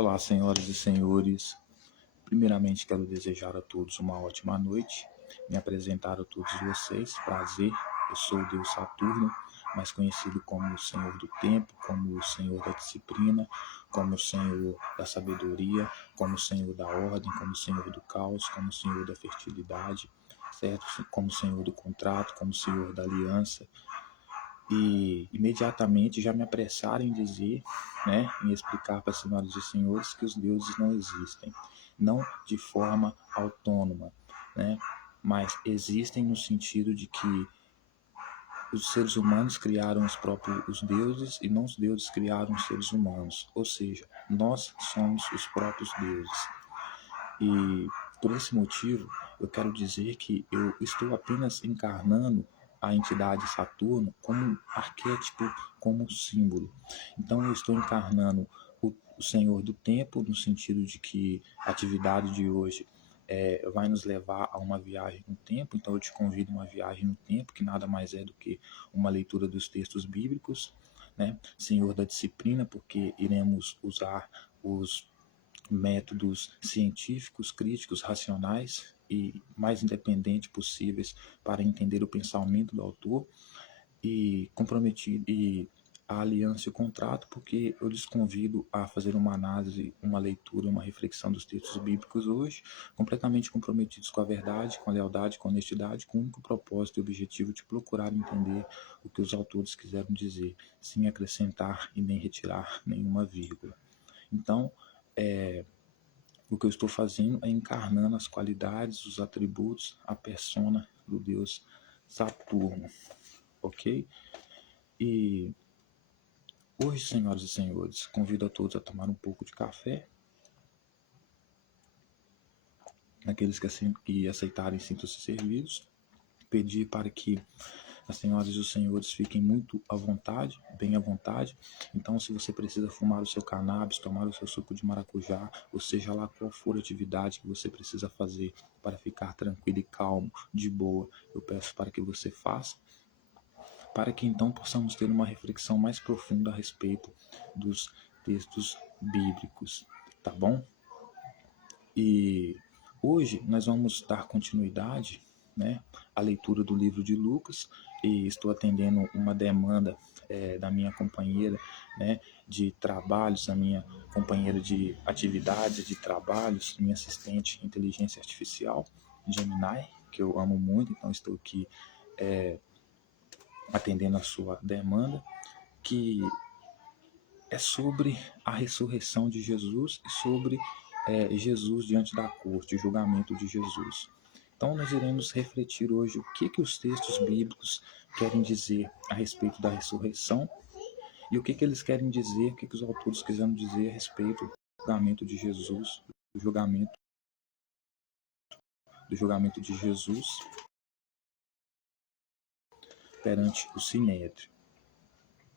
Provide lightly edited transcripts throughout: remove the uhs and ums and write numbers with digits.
Olá, senhoras e senhores. Primeiramente, quero desejar a todos uma ótima noite. Me apresentar a todos vocês. Prazer, eu sou o Deus Saturno, mais conhecido como o Senhor do Tempo, como o Senhor da Disciplina, como o Senhor da Sabedoria, como o Senhor da Ordem, como o Senhor do Caos, como o Senhor da Fertilidade, certo? Como o Senhor do Contrato, como o Senhor da Aliança. E imediatamente já me apressaram em dizer, em explicar para as senhoras e senhores que os deuses não existem, não de forma autônoma, mas existem no sentido de que os seres humanos criaram os deuses e não os deuses criaram os seres humanos, ou seja, nós somos os próprios deuses. E por esse motivo, eu quero dizer que eu estou apenas encarnando a entidade Saturno como arquétipo, como símbolo. Então eu estou encarnando o Senhor do Tempo, no sentido de que a atividade de hoje vai nos levar a uma viagem no tempo. Então eu te convido a uma viagem no tempo, que nada mais é do que uma leitura dos textos bíblicos, Senhor da Disciplina, porque iremos usar os métodos científicos, críticos, racionais e mais independentes possíveis para entender o pensamento do autor e comprometido e a aliança e o contrato, porque eu lhes convido a fazer uma análise, uma leitura, uma reflexão dos textos bíblicos hoje, completamente comprometidos com a verdade, com a lealdade, com a honestidade, com o único propósito e objetivo de procurar entender o que os autores quiseram dizer, sem acrescentar e nem retirar nenhuma vírgula. Então, o que eu estou fazendo é encarnando as qualidades, os atributos, a persona do Deus Saturno, ok? E hoje, senhoras e senhores, convido a todos a tomar um pouco de café. Aqueles que aceitarem, sintam-se servidos. Pedir para que as senhoras e os senhores fiquem muito à vontade, bem à vontade. Então, se você precisa fumar o seu cannabis, tomar o seu suco de maracujá, ou seja lá qual for a atividade que você precisa fazer para ficar tranquilo e calmo, de boa, eu peço para que você faça, para que então possamos ter uma reflexão mais profunda a respeito dos textos bíblicos, tá bom? E hoje nós vamos dar continuidade, à leitura do livro de Lucas, e estou atendendo uma demanda da minha companheira, de trabalhos, a minha companheira de atividades, de trabalhos, minha assistente de inteligência artificial, Gemini, que eu amo muito, então estou aqui atendendo a sua demanda, que é sobre a ressurreição de Jesus e sobre Jesus diante da corte, o julgamento de Jesus. Então nós iremos refletir hoje o que os textos bíblicos querem dizer a respeito da ressurreição e o que eles querem dizer, o que os autores quiseram dizer a respeito do julgamento de Jesus, do julgamento de Jesus perante o Sinédrio.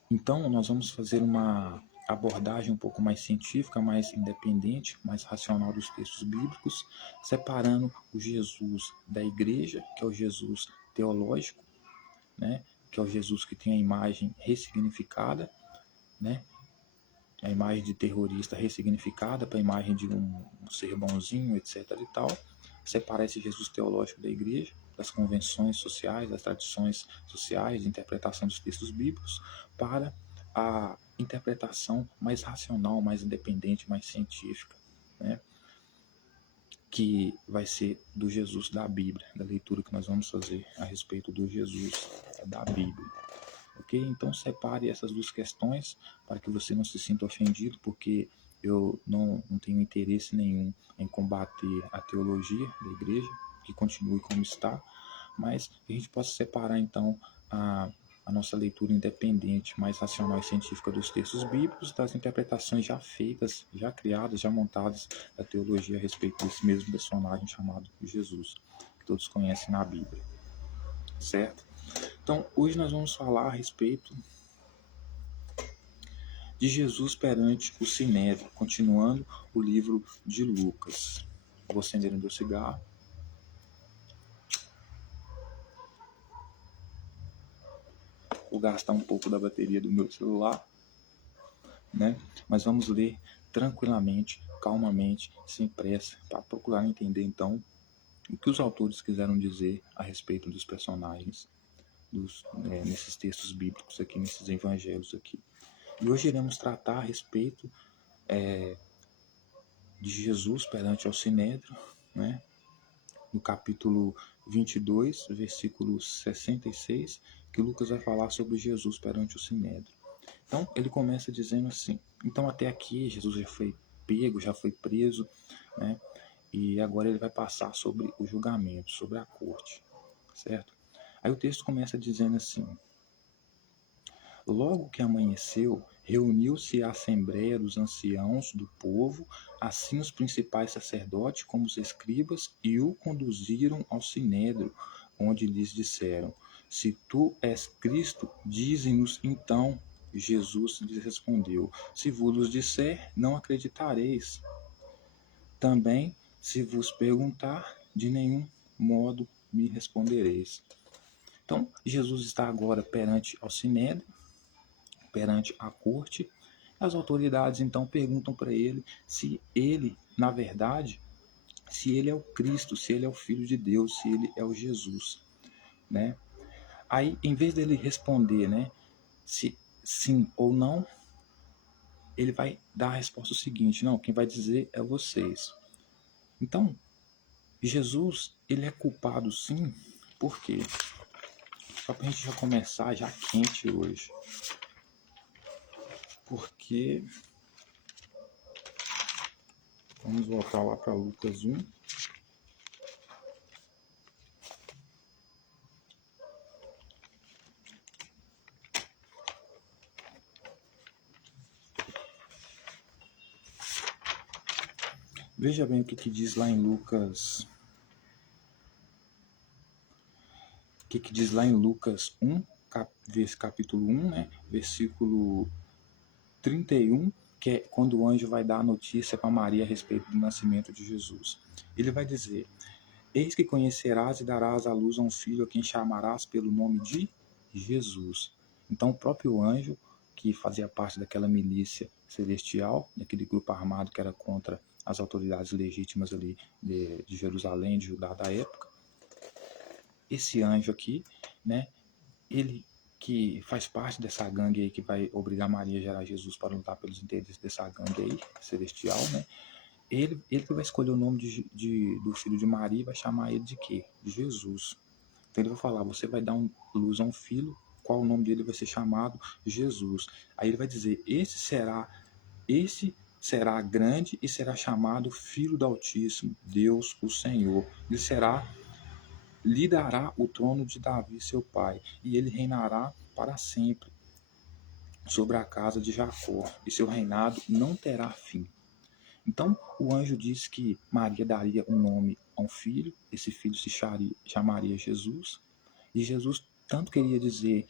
Então nós vamos fazer uma abordagem um pouco mais científica, mais independente, mais racional dos textos bíblicos, separando o Jesus da igreja, que é o Jesus teológico, que é o Jesus que tem a imagem ressignificada, a imagem de terrorista ressignificada para a imagem de um ser bonzinho, etc. e tal. Separar esse Jesus teológico da igreja, das convenções sociais, das tradições sociais, de interpretação dos textos bíblicos, para a interpretação mais racional, mais independente, mais científica, que vai ser do Jesus da Bíblia, da leitura que nós vamos fazer a respeito do Jesus da Bíblia. Ok? Então separe essas duas questões para que você não se sinta ofendido, porque eu não tenho interesse nenhum em combater a teologia da igreja, que continue como está, mas que a gente possa separar então a nossa leitura independente, mais racional e científica dos textos bíblicos, das interpretações já feitas, já criadas, já montadas da teologia a respeito desse mesmo personagem chamado Jesus, que todos conhecem na Bíblia, certo? Então, hoje nós vamos falar a respeito de Jesus perante o Sinédrio, continuando o livro de Lucas. Vou acender o meu cigarro. Vou gastar um pouco da bateria do meu celular, mas vamos ler tranquilamente, calmamente, sem pressa, para procurar entender então o que os autores quiseram dizer a respeito dos personagens nesses textos bíblicos aqui, nesses evangelhos aqui. E hoje iremos tratar a respeito de Jesus perante ao Sinédrio, né? No capítulo 22, versículo 66, que Lucas vai falar sobre Jesus perante o Sinédrio. Então, ele começa dizendo assim: então até aqui Jesus já foi pego, já foi preso, né? E agora ele vai passar sobre o julgamento, sobre a corte, certo? Aí o texto começa dizendo assim: logo que amanheceu, reuniu-se a assembleia dos anciãos do povo, assim os principais sacerdotes como os escribas, e o conduziram ao sinédrio, onde lhes disseram: se tu és Cristo, dize-nos então. Jesus lhes respondeu: se vos disser, não acreditareis. Também, se vos perguntar, de nenhum modo me respondereis. Então, Jesus está agora perante ao sinédrio, perante a corte. As autoridades então perguntam para ele se ele, na verdade, se ele é o Cristo, se ele é o Filho de Deus, se ele é o Jesus, né? Aí, em vez dele responder, né, se sim ou não, ele vai dar a resposta seguinte: não, quem vai dizer é vocês. Então, Jesus, ele é culpado sim, por quê? Só para a gente já começar já quente hoje. Porque vamos voltar lá para Lucas 1. Veja bem o que diz lá em Lucas. O que diz lá em Lucas 1, capítulo 1, né, versículo 31, que é quando o anjo vai dar a notícia para Maria a respeito do nascimento de Jesus. Ele vai dizer: eis que conhecerás e darás à luz a um filho, a quem chamarás pelo nome de Jesus. Então o próprio anjo, que fazia parte daquela milícia celestial, daquele grupo armado que era contra as autoridades legítimas ali de Jerusalém, de Judá da época, esse anjo aqui, né, ele que faz parte dessa gangue aí que vai obrigar Maria a gerar Jesus para lutar pelos interesses dessa gangue aí, celestial, né? Ele que vai escolher o nome do filho de Maria e vai chamar ele de quê? De Jesus. Então ele vai falar: você vai dar luz a um filho, qual o nome dele vai ser chamado? Jesus. Aí ele vai dizer: esse será grande e será chamado Filho do Altíssimo, Deus o Senhor. Lhe dará o trono de Davi, seu pai, e ele reinará para sempre sobre a casa de Jacó, e seu reinado não terá fim. Então, o anjo disse que Maria daria um nome a um filho, esse filho se chamaria Jesus, e Jesus tanto queria dizer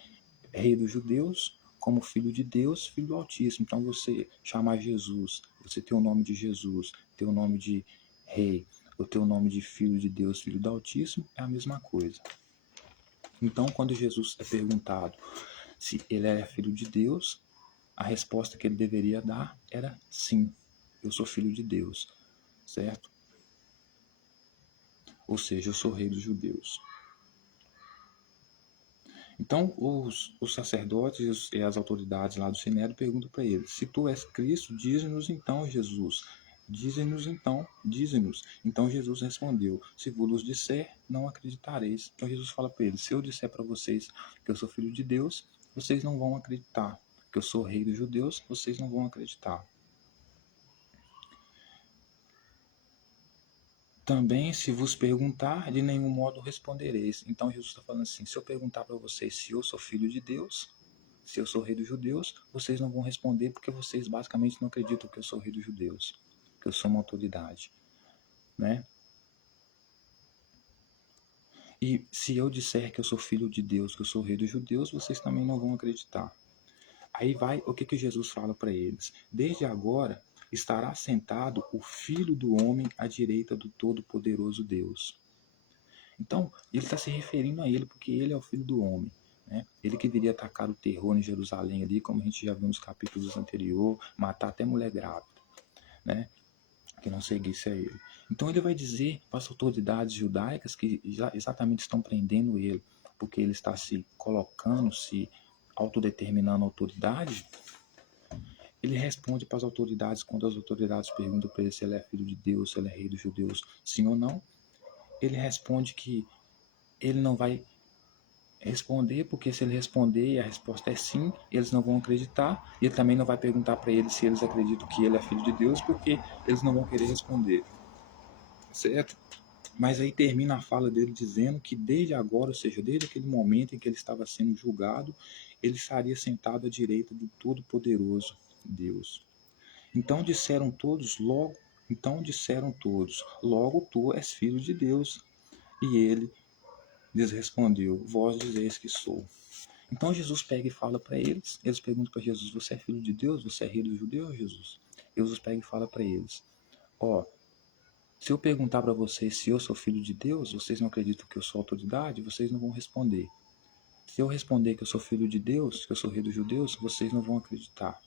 rei dos judeus, como filho de Deus, filho do Altíssimo. Então, você chamar Jesus, você ter o nome de Jesus, ter o nome de rei, ou ter o nome de filho de Deus, filho do Altíssimo, é a mesma coisa. Então, quando Jesus é perguntado se ele era filho de Deus, a resposta que ele deveria dar era sim, eu sou filho de Deus, certo? Ou seja, eu sou rei dos judeus. Então, os sacerdotes e as autoridades lá do Sinédrio perguntam para ele: se tu és Cristo, dize-nos então, Jesus. Dize-nos então, dize-nos. Então Jesus respondeu: se vos disser, não acreditareis. Então Jesus fala para ele: se eu disser para vocês que eu sou filho de Deus, vocês não vão acreditar. Que eu sou rei dos judeus, vocês não vão acreditar. Também, se vos perguntar, de nenhum modo respondereis. Então Jesus está falando assim: se eu perguntar para vocês se eu sou filho de Deus, se eu sou rei dos judeus, vocês não vão responder, porque vocês basicamente não acreditam que eu sou rei dos judeus, que eu sou uma autoridade, né? E se eu disser que eu sou filho de Deus, que eu sou rei dos judeus, vocês também não vão acreditar. Aí vai o que Jesus fala para eles: desde agora estará sentado o Filho do Homem à direita do Todo-Poderoso Deus. Então, ele está se referindo a ele porque ele é o Filho do Homem. Né? Ele que viria atacar o terror em Jerusalém ali, como a gente já viu nos capítulos anteriores, matar até mulher grávida. né, que não seguisse a ele. Então ele vai dizer para as autoridades judaicas que já exatamente estão prendendo ele, porque ele está se colocando, se autodeterminando autoridade. Ele responde para as autoridades, quando as autoridades perguntam para ele se ele é filho de Deus, se ele é rei dos judeus, sim ou não. Ele responde que ele não vai responder, porque se ele responder e a resposta é sim, eles não vão acreditar. E ele também não vai perguntar para eles se eles acreditam que ele é filho de Deus, porque eles não vão querer responder, certo? Mas aí termina a fala dele dizendo que desde agora, ou seja, desde aquele momento em que ele estava sendo julgado, ele estaria sentado à direita do Todo-Poderoso Deus. Então disseram todos, logo tu és filho de Deus. E ele lhes respondeu, vós dizeis que sou. Então Jesus pega e fala para eles perguntam para Jesus, você é filho de Deus? Você é rei dos judeus, Jesus? Jesus pega e fala para eles, ó, se eu perguntar para vocês se eu sou filho de Deus, vocês não acreditam que eu sou autoridade, vocês não vão responder. Se eu responder que eu sou filho de Deus, que eu sou rei dos judeus, vocês não vão acreditar,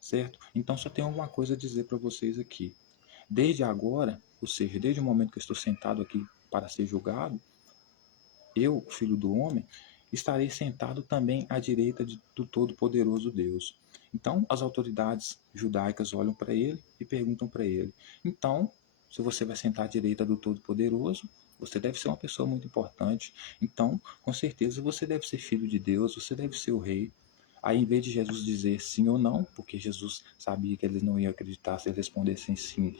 certo? Então só tem uma coisa a dizer para vocês aqui. Desde agora, ou seja, desde o momento que eu estou sentado aqui para ser julgado, eu, filho do homem, estarei sentado também à direita do Todo-Poderoso Deus. Então as autoridades judaicas olham para ele e perguntam para ele, então, se você vai sentar à direita do Todo-Poderoso, você deve ser uma pessoa muito importante, então, com certeza, você deve ser filho de Deus, você deve ser o rei. Aí, em vez de Jesus dizer sim ou não, porque Jesus sabia que eles não iam acreditar se eles respondessem sim,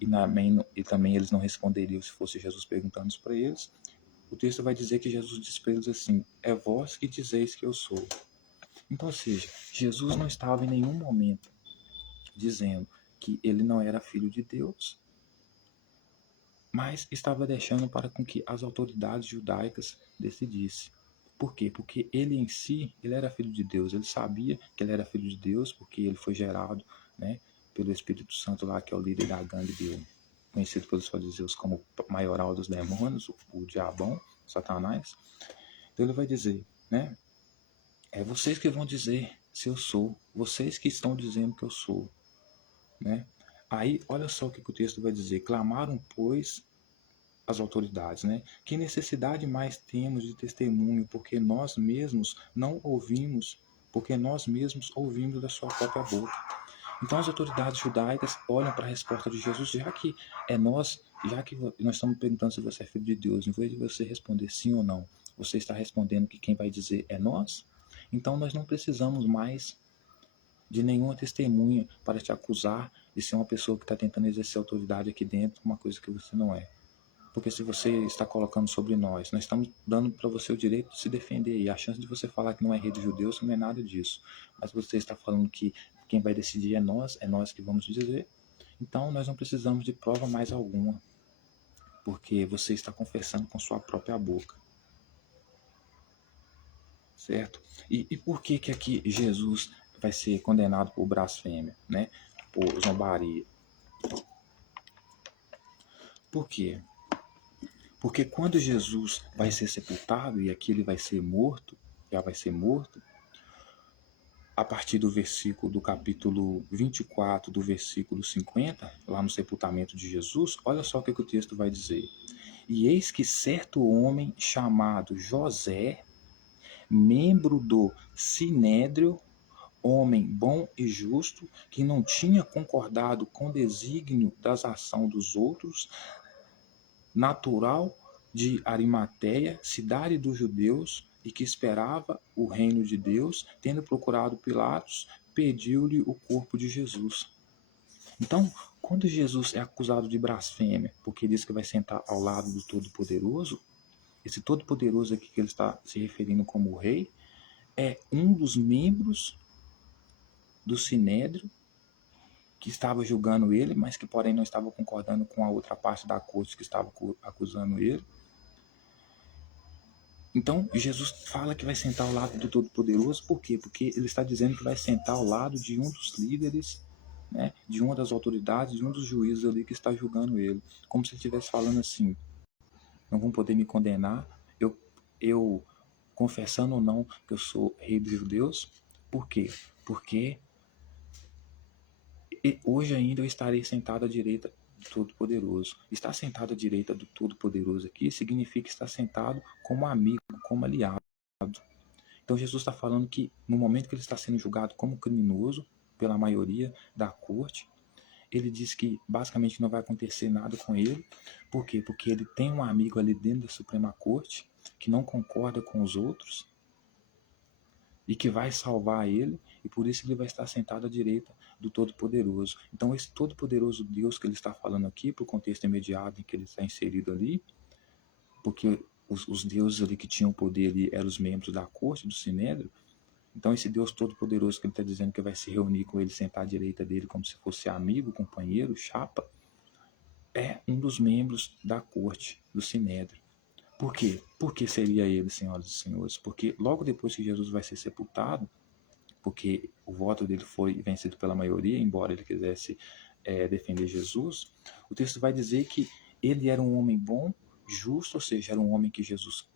e também eles não responderiam se fosse Jesus perguntando isso para eles, o texto vai dizer que Jesus diz para eles assim, é vós que dizeis que eu sou. Então, ou seja, Jesus não estava em nenhum momento dizendo que ele não era filho de Deus, mas estava deixando para com que as autoridades judaicas decidissem. Por quê? Porque ele em si, ele era filho de Deus, ele sabia que ele era filho de Deus, porque ele foi gerado, né, pelo Espírito Santo lá, que é o líder da gangue dele, conhecido pelos fariseus como maioral dos demônios, o diabão, Satanás. Então ele vai dizer, né, é vocês que vão dizer se eu sou, vocês que estão dizendo que eu sou, né? Aí, olha só o que o texto vai dizer, clamaram, pois, as autoridades, né? Que necessidade mais temos de testemunho, porque nós mesmos ouvimos da sua própria boca. Então as autoridades judaicas olham para a resposta de Jesus, já que nós estamos perguntando se você é filho de Deus, em vez de você responder sim ou não, você está respondendo que quem vai dizer é nós? Então nós não precisamos mais de nenhuma testemunha para te acusar de ser uma pessoa que está tentando exercer autoridade aqui dentro, uma coisa que você não é. Porque se você está colocando sobre nós estamos dando para você o direito de se defender. E a chance de você falar que não é rei dos judeus não é nada disso. Mas você está falando que quem vai decidir é nós que vamos dizer. Então nós não precisamos de prova mais alguma. Porque você está confessando com sua própria boca. Certo? E por que aqui Jesus vai ser condenado por blasfêmia, né? Por zombaria? Por quê? Porque quando Jesus vai ser sepultado e aqui ele vai ser morto, já vai ser morto, a partir do capítulo 24, do versículo 50, lá no sepultamento de Jesus, olha só o que o texto vai dizer. E eis que certo homem chamado José, membro do Sinédrio, homem bom e justo, que não tinha concordado com o desígnio das ações dos outros, natural de Arimateia, cidade dos judeus, e que esperava o reino de Deus, tendo procurado Pilatos, pediu-lhe o corpo de Jesus. Então, quando Jesus é acusado de blasfêmia, porque diz que vai sentar ao lado do Todo-Poderoso, esse Todo-Poderoso aqui que ele está se referindo como o rei, é um dos membros do Sinédrio que estava julgando ele, mas que porém não estava concordando com a outra parte da corte que estava acusando ele. Então, Jesus fala que vai sentar ao lado do Todo-Poderoso, por quê? Porque ele está dizendo que vai sentar ao lado de um dos líderes, né, de uma das autoridades, de um dos juízes ali que está julgando ele. Como se ele estivesse falando assim, não vão poder me condenar, eu confessando ou não que eu sou rei dos judeus. Por quê? Porque hoje ainda eu estarei sentado à direita do Todo-Poderoso. Estar sentado à direita do Todo-Poderoso aqui significa estar sentado como amigo, como aliado. Então Jesus está falando que no momento que ele está sendo julgado como criminoso pela maioria da corte, ele diz que basicamente não vai acontecer nada com ele. Por quê? Porque ele tem um amigo ali dentro da Suprema Corte que não concorda com os outros e que vai salvar ele, e por isso ele vai estar sentado à direita do Todo-Poderoso. Então esse Todo-Poderoso Deus que ele está falando aqui, para o contexto imediato em que ele está inserido ali, porque os deuses ali que tinham poder ali eram os membros da corte, do Sinédrio. Então esse Deus Todo-Poderoso que ele está dizendo que vai se reunir com ele, sentar à direita dele como se fosse amigo, companheiro, chapa, é um dos membros da corte, do Sinédrio. Por quê? Por que seria ele, senhoras e senhores? Porque logo depois que Jesus vai ser sepultado, porque o voto dele foi vencido pela maioria, embora ele quisesse defender Jesus, o texto vai dizer que ele era um homem bom, justo, ou seja, era um homem que Jesus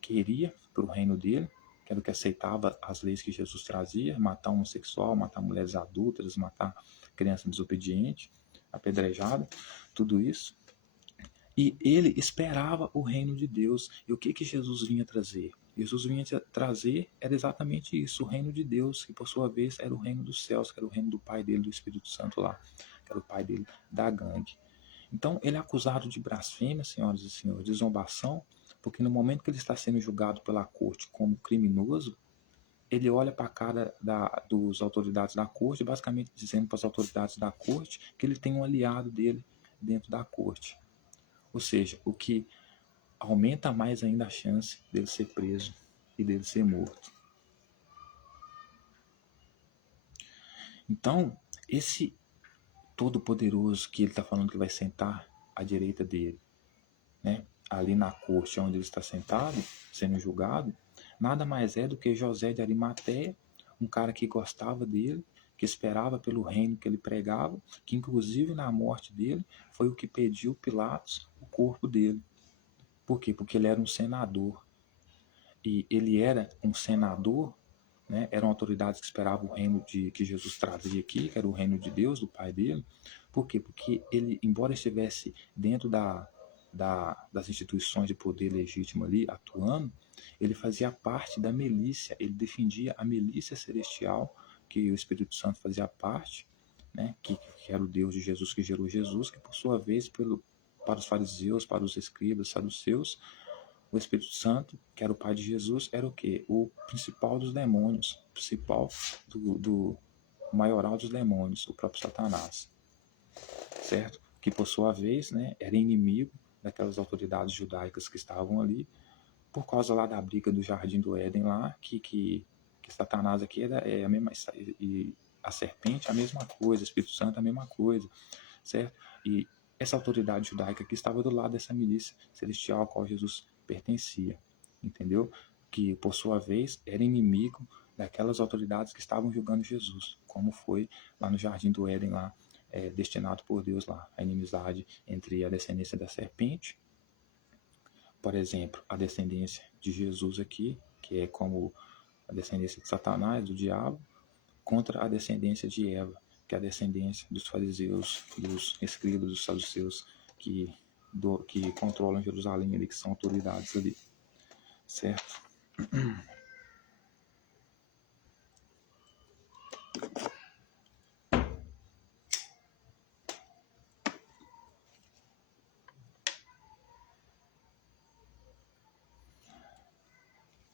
queria para o reino dele, que era o que aceitava as leis que Jesus trazia, matar um homossexual, matar mulheres adúlteras, matar criança desobediente, apedrejada, tudo isso. E ele esperava o reino de Deus. E o que Jesus vinha trazer? Jesus vinha trazer era exatamente isso, o reino de Deus, que por sua vez era o reino dos céus, que era o reino do pai dele, do Espírito Santo lá, que era o pai dele da gangue. Então ele é acusado de blasfêmia, senhoras e senhores, de zombação, porque no momento que ele está sendo julgado pela corte como criminoso, ele olha para a cara dos autoridades da corte, basicamente dizendo para as autoridades da corte que ele tem um aliado dele dentro da corte. Ou seja, o que aumenta mais ainda a chance dele ser preso e dele ser morto. Então, esse Todo-Poderoso que ele está falando que vai sentar à direita dele, né, ali na corte onde ele está sentado, sendo julgado, nada mais é do que José de Arimateia, um cara que gostava dele, que esperava pelo reino que ele pregava, que inclusive na morte dele foi o que pediu Pilatos o corpo dele. Por quê? Porque ele era um senador. E ele era um senador, né? Eram autoridades que esperavam o reino que Jesus trazia aqui, que era o reino de Deus, do Pai dele. Por quê? Porque ele, embora estivesse dentro das instituições de poder legítimo ali, atuando, ele fazia parte da milícia, ele defendia a milícia celestial, que o Espírito Santo fazia parte, né? que era o Deus de Jesus, que gerou Jesus, que por sua vez, para os fariseus, para os escribas, saduceus, o Espírito Santo, que era o pai de Jesus, era o quê? O principal dos demônios, o principal do maioral dos demônios, o próprio Satanás, certo? Que por sua vez, né, era inimigo daquelas autoridades judaicas que estavam ali, por causa lá da briga do Jardim do Éden lá, que Satanás aqui é a mesma, e a serpente é a mesma coisa, o Espírito Santo é a mesma coisa, certo? E essa autoridade judaica que estava do lado dessa milícia celestial a qual Jesus pertencia, entendeu? Que por sua vez era inimigo daquelas autoridades que estavam julgando Jesus, como foi lá no Jardim do Éden lá, destinado por Deus lá, a inimizade entre a descendência da serpente, por exemplo, a descendência de Jesus aqui, que é como a descendência de Satanás, do diabo, contra a descendência de Eva, que é a descendência dos fariseus, dos escribas, dos saduceus, que controlam Jerusalém ali, que são autoridades ali, certo?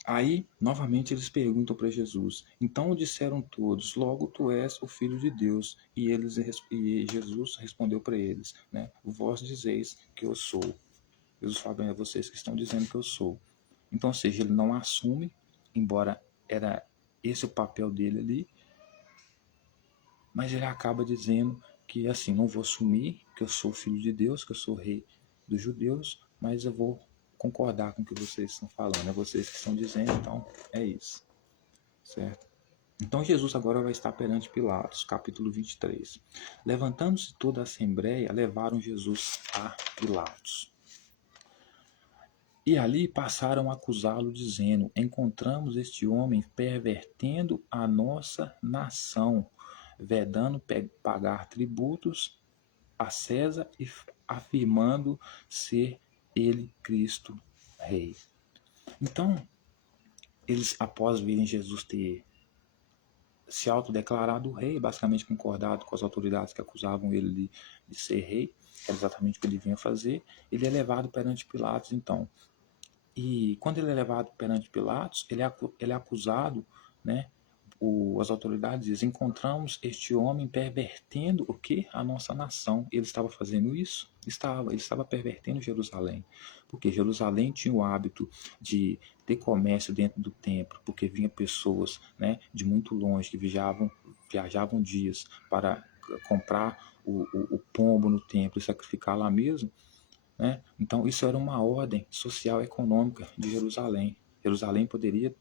Aí, novamente, eles perguntam para Jesus. Então disseram todos, logo tu és o Filho de Deus. E Jesus respondeu para eles, né? Vós dizeis que eu sou. Jesus fala, é vocês que estão dizendo que eu sou. Então, ou seja, ele não assume, embora era esse o papel dele ali, mas ele acaba dizendo que, assim, não vou assumir que eu sou filho de Deus, que eu sou rei dos judeus, mas eu vou concordar com o que vocês estão falando, é vocês que estão dizendo, então é isso, certo? Então Jesus agora vai estar perante Pilatos, capítulo 23. Levantando-se toda a assembleia, levaram Jesus a Pilatos. E ali passaram a acusá-lo, dizendo: encontramos este homem pervertendo a nossa nação. vedando pagar tributos a César e afirmando ser ele Cristo Rei. Então, eles, após verem Jesus ter se autodeclarado rei, basicamente concordado com as autoridades que acusavam ele de ser rei, que era exatamente o que ele vinha fazer, ele é levado perante Pilatos, então. E quando ele é levado perante Pilatos, ele é acusado, né? As autoridades dizem: encontramos este homem pervertendo o que? A nossa nação. Ele estava fazendo isso? Ele estava pervertendo Jerusalém. Porque Jerusalém tinha o hábito de ter comércio dentro do templo, porque vinha pessoas, né, de muito longe que viajavam dias para comprar o pombo no templo e sacrificar lá mesmo, né? Então, isso era uma ordem social e econômica de Jerusalém. Jerusalém poderia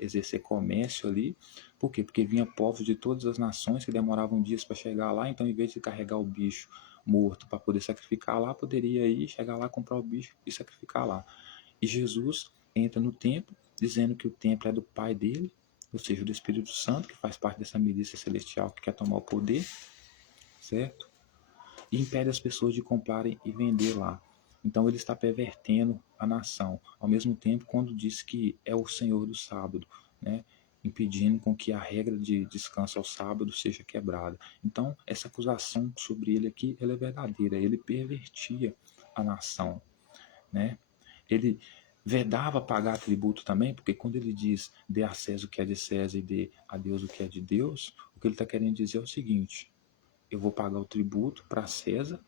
exercer comércio ali. Por quê? Porque vinha povos de todas as nações que demoravam dias para chegar lá. Então, em vez de carregar o bicho morto para poder sacrificar lá, poderia ir, chegar lá, comprar o bicho e sacrificar lá. E Jesus entra no templo, dizendo que o templo é do Pai dele, ou seja, do Espírito Santo, que faz parte dessa milícia celestial que quer tomar o poder, certo? E impede as pessoas de comprarem e vender lá. Então ele está pervertendo a nação, ao mesmo tempo quando diz que é o Senhor do sábado, né? Impedindo com que a regra de descanso ao sábado seja quebrada. Então essa acusação sobre ele aqui, ela é verdadeira. Ele pervertia a nação, né? Ele vedava pagar tributo também, porque quando ele diz dê a César o que é de César e dê a Deus o que é de Deus, o que ele está querendo dizer é o seguinte: eu vou pagar o tributo para César,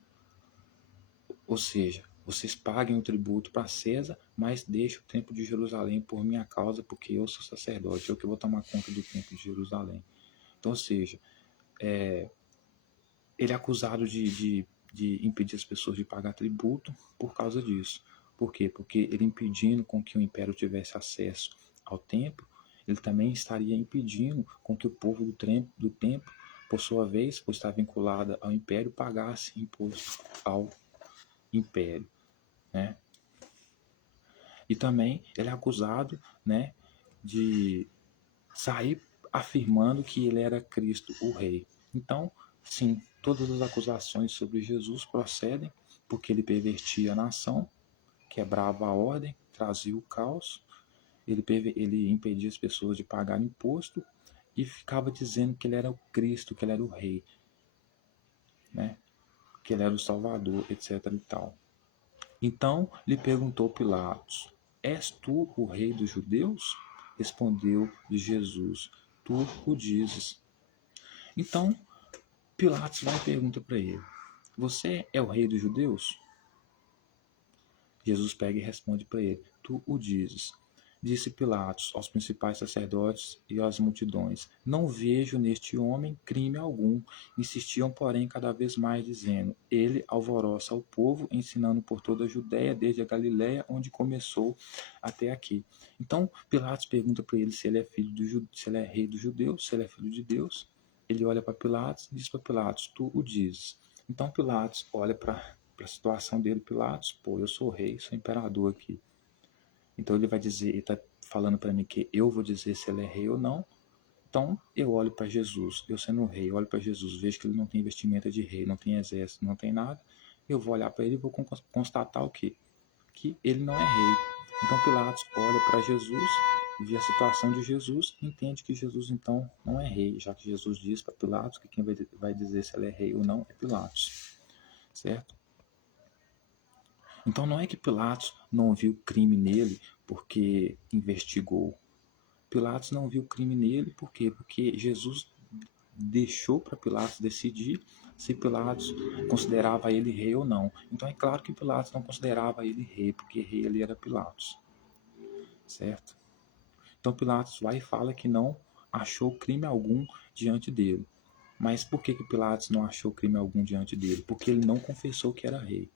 ou seja, vocês paguem o tributo para César, mas deixem o templo de Jerusalém por minha causa, porque eu sou sacerdote, eu que vou tomar conta do templo de Jerusalém. Então, ou seja, ele é acusado de impedir as pessoas de pagar tributo por causa disso. Por quê? Porque ele impedindo com que o império tivesse acesso ao templo, ele também estaria impedindo com que o povo do templo, por sua vez, por estar vinculada ao império, pagasse imposto ao império, né? E também ele é acusado, né, de sair afirmando que ele era Cristo, o Rei. Então, sim, todas as acusações sobre Jesus procedem porque ele pervertia a nação, quebrava a ordem, trazia o caos, ele impedia as pessoas de pagar imposto e ficava dizendo que ele era o Cristo, que ele era o Rei, né? Que ele era o Salvador, etc. e tal. Então lhe perguntou Pilatos: És tu o rei dos judeus? Respondeu-lhe Jesus: Tu o dizes. Então Pilatos vai e pergunta para ele: Você é o rei dos judeus? Jesus pega e responde para ele: Tu o dizes. Disse Pilatos aos principais sacerdotes e às multidões: Não vejo neste homem crime algum. Insistiam, porém, cada vez mais, dizendo: Ele alvoroça o povo, ensinando por toda a Judéia, desde a Galiléia, onde começou, até aqui. Então, Pilatos pergunta para ele se ele é se ele é rei dos judeus, se ele é filho de Deus. Ele olha para Pilatos e diz para Pilatos: Tu o dizes. Então Pilatos olha para a situação dele, Pilatos: Pô, eu sou rei, sou imperador aqui. Então ele vai dizer, ele está falando para mim que eu vou dizer se ele é rei ou não. Então eu olho para Jesus, eu sendo rei, eu olho para Jesus, vejo que ele não tem vestimenta de rei, não tem exército, não tem nada. Eu vou olhar para ele e vou constatar o quê? Que ele não é rei. Então Pilatos olha para Jesus, vê a situação de Jesus, entende que Jesus então não é rei, já que Jesus diz para Pilatos que quem vai dizer se ele é rei ou não é Pilatos, certo? Então não é que Pilatos não viu crime nele porque investigou. Pilatos não viu crime nele por quê? Porque Jesus deixou para Pilatos decidir se Pilatos considerava ele rei ou não. Então é claro que Pilatos não considerava ele rei, porque rei ele era Pilatos, certo? Então Pilatos vai e fala que não achou crime algum diante dele. Mas por que Pilatos não achou crime algum diante dele? Porque ele não confessou que era rei.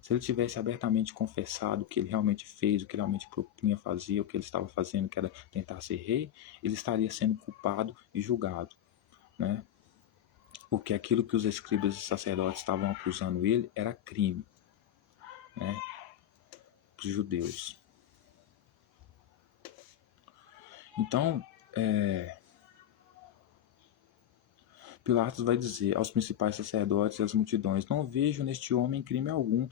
Se ele tivesse abertamente confessado o que ele realmente fez, o que ele realmente propunha fazer, o que ele estava fazendo, que era tentar ser rei, ele estaria sendo culpado e julgado, né? Porque aquilo que os escribas e sacerdotes estavam acusando ele era crime, né? Para os judeus. Então, Pilatos vai dizer aos principais sacerdotes e às multidões: não vejo neste homem crime algum.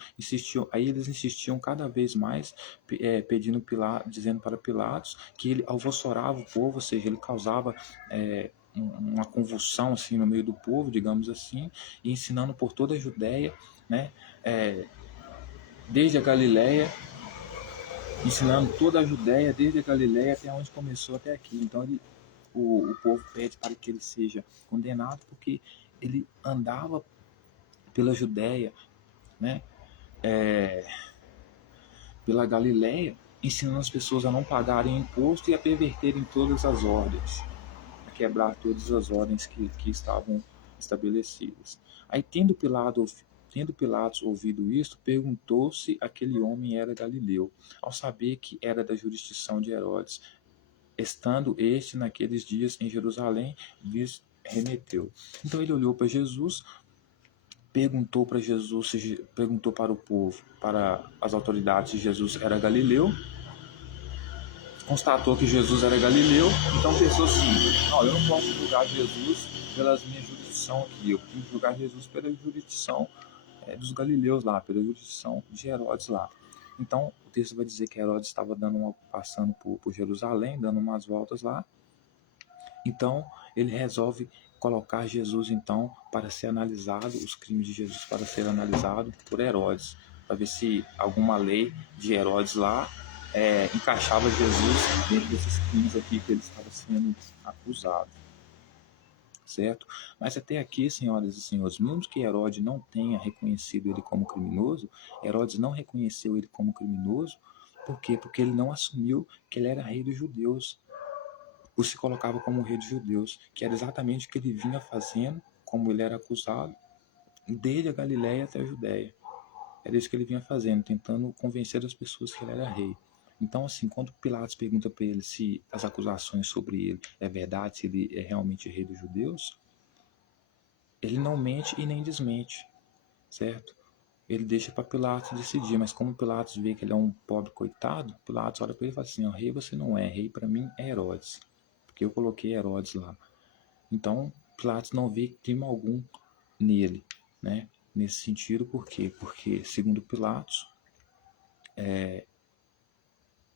Aí eles insistiam cada vez mais, pedindo dizendo para Pilatos que ele alvoroçava o povo, ou seja, ele causava uma convulsão assim no meio do povo, digamos assim, e ensinando por toda a Judéia, né? Desde a Galileia, ensinando toda a Judéia, desde a Galileia até onde começou até aqui. Então o povo pede para que ele seja condenado porque ele andava pela Judéia, né? Pela Galileia, ensinando as pessoas a não pagarem imposto e a perverterem todas as ordens, a quebrar todas as ordens que estavam estabelecidas. Aí, tendo Pilatos ouvido isto, perguntou se aquele homem era galileu, ao saber que era da jurisdição de Herodes, estando este naqueles dias em Jerusalém, lhes remeteu. Então ele olhou para Jesus, perguntou para o povo, para as autoridades, se Jesus era galileu, constatou que Jesus era galileu, então pensou assim: não, eu não posso julgar Jesus pela minha jurisdição aqui, eu tenho que julgar Jesus pela jurisdição dos galileus lá, pela jurisdição de Herodes lá. Então o texto vai dizer que Herodes estava passando por Jerusalém, dando umas voltas lá. Então ele resolve colocar Jesus então para ser analisado, os crimes de Jesus para ser analisado por Herodes, para ver se alguma lei de Herodes lá encaixava Jesus dentro desses crimes aqui que ele estava sendo acusado, certo? Mas até aqui, senhoras e senhores, mesmo que Herodes não tenha reconhecido ele como criminoso, Herodes não reconheceu ele como criminoso, por quê? Porque ele não assumiu que ele era rei dos judeus, ou se colocava como rei dos judeus, que era exatamente o que ele vinha fazendo, como ele era acusado, desde a Galiléia até a Judéia. Era isso que ele vinha fazendo, tentando convencer as pessoas que ele era rei. Então, assim, quando Pilatos pergunta para ele se as acusações sobre ele é verdade, se ele é realmente rei dos judeus, ele não mente e nem desmente, certo? Ele deixa para Pilatos decidir, mas como Pilatos vê que ele é um pobre coitado, Pilatos olha para ele e fala assim: ó, rei você não é, rei para mim é Herodes, porque eu coloquei Herodes lá. Então, Pilatos não vê crime algum nele, né? Nesse sentido, por quê? Porque, segundo Pilatos,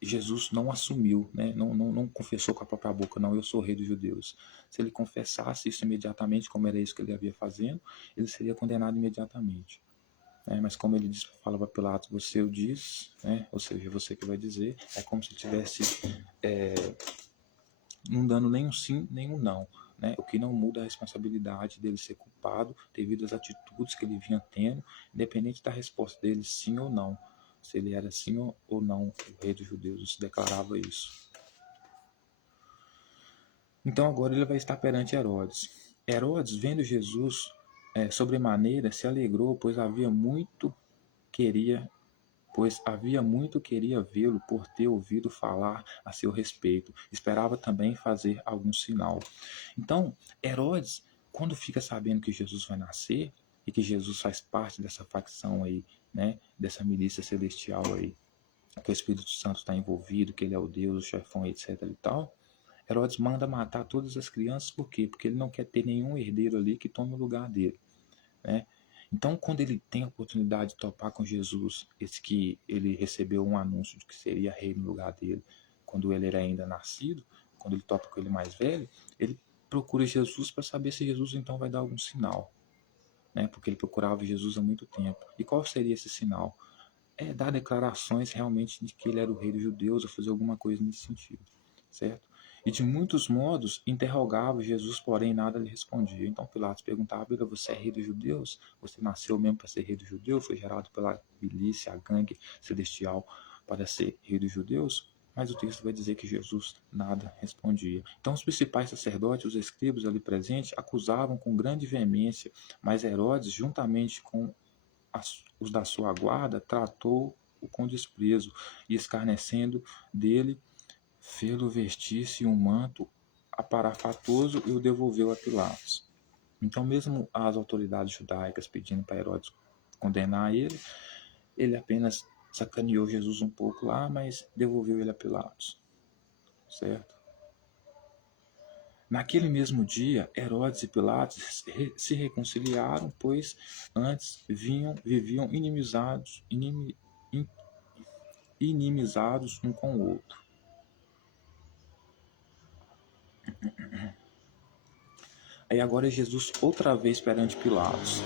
Jesus não assumiu, né? Não confessou com a própria boca, não, eu sou rei dos judeus. Se ele confessasse isso imediatamente, como era isso que ele havia fazendo, ele seria condenado imediatamente. Mas como ele fala para Pilatos, você o diz, né? Ou seja, você que vai dizer, é como se tivesse não dando nem um sim, nem um não. Né? O que não muda a responsabilidade dele ser culpado devido às atitudes que ele vinha tendo, independente da resposta dele sim ou não. Se ele era sim ou não o rei dos judeus, se declarava isso. Então agora ele vai estar perante Herodes. Herodes, vendo Jesus sobremaneira, se alegrou, pois havia muito queria vê-lo por ter ouvido falar a seu respeito. Esperava também fazer algum sinal. Então, Herodes, quando fica sabendo que Jesus vai nascer e que Jesus faz parte dessa facção aí, né, dessa milícia celestial aí, que o Espírito Santo está envolvido, que ele é o Deus, o chefão, etc e tal, Herodes manda matar todas as crianças, por quê? Porque ele não quer ter nenhum herdeiro ali que tome o lugar dele, né? Então, quando ele tem a oportunidade de topar com Jesus, esse que ele recebeu um anúncio de que seria rei no lugar dele, quando ele era ainda nascido, quando ele topa com ele mais velho, ele procura Jesus para saber se Jesus então vai dar algum sinal, né? Porque ele procurava Jesus há muito tempo. E qual seria esse sinal? Dar declarações realmente de que ele era o rei dos judeus, ou fazer alguma coisa nesse sentido, certo? E de muitos modos interrogava Jesus, porém nada lhe respondia. Então Pilatos perguntava: você é rei dos judeus? Você nasceu mesmo para ser rei dos judeus? Foi gerado pela milícia, a gangue celestial para ser rei dos judeus? Mas o texto vai dizer que Jesus nada respondia. Então os principais sacerdotes, os escribas ali presentes, acusavam com grande veemência, mas Herodes, juntamente com os da sua guarda, tratou-o com desprezo, e escarnecendo dele, fê-lo vestir-se um manto aparafatoso e o devolveu a Pilatos. Então, mesmo as autoridades judaicas pedindo para Herodes condenar ele, ele apenas sacaneou Jesus um pouco lá, mas devolveu ele a Pilatos, certo? Naquele mesmo dia, Herodes e Pilatos se reconciliaram, pois antes viviam inimizados um com o outro. Aí agora Jesus outra vez perante Pilatos.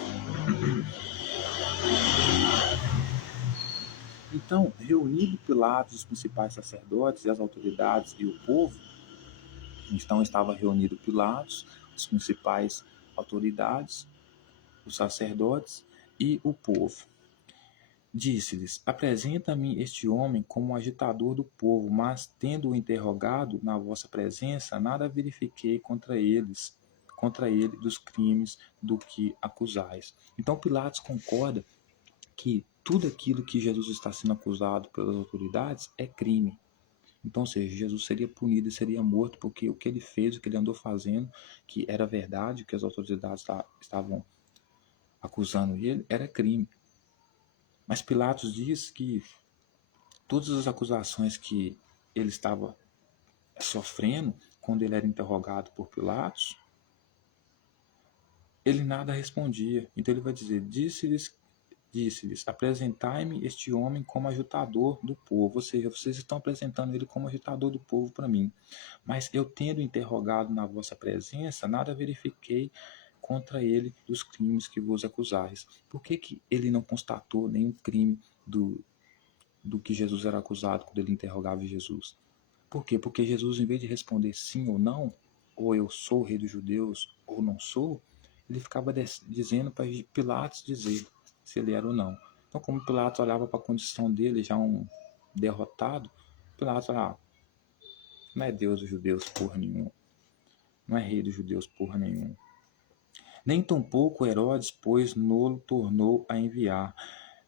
Então, reunido Pilatos, os principais sacerdotes e as autoridades e o povo, então estava reunido Pilatos, os principais autoridades, os sacerdotes e o povo. Disse-lhes: Apresenta-me este homem como agitador do povo, mas, tendo-o interrogado na vossa presença, nada verifiquei contra ele dos crimes do que acusais. Então Pilatos concorda que tudo aquilo que Jesus está sendo acusado pelas autoridades é crime. Então, ou seja, Jesus seria punido e seria morto porque o que ele fez, o que ele andou fazendo, que era verdade, que as autoridades estavam acusando ele, era crime. Mas Pilatos diz que todas as acusações que ele estava sofrendo quando ele era interrogado por Pilatos, ele nada respondia. Então ele vai dizer: disse-lhes, apresentai-me este homem como agitador do povo. Ou seja, vocês estão apresentando ele como agitador do povo para mim. Mas eu, tendo interrogado na vossa presença, nada verifiquei contra ele dos crimes que vos acusais. Por que ele não constatou nenhum crime do que Jesus era acusado quando ele interrogava Jesus? Por quê? Porque Jesus, em vez de responder sim ou não, ou eu sou o rei dos judeus, ou não sou, ele ficava dizendo para Pilatos dizer se ele era ou não. Então, como Pilatos olhava para a condição dele, já um derrotado, Pilatos falava: não é Deus dos judeus porra nenhuma, não é rei dos judeus porra nenhuma. Nem tampouco Herodes, pois, nolo tornou a enviar.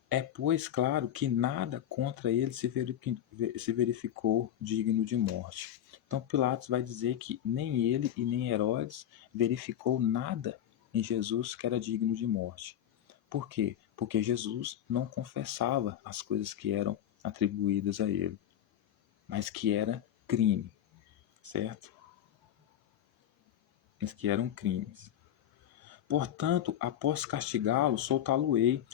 É, pois, claro que nada contra ele se verificou digno de morte. Então Pilatos vai dizer que nem ele e nem Herodes verificou nada em Jesus que era digno de morte. Por quê? Porque Jesus não confessava as coisas que eram atribuídas a ele, mas que era crime, certo? Mas que eram crimes. Portanto, após castigá-lo, soltá-lo-ei,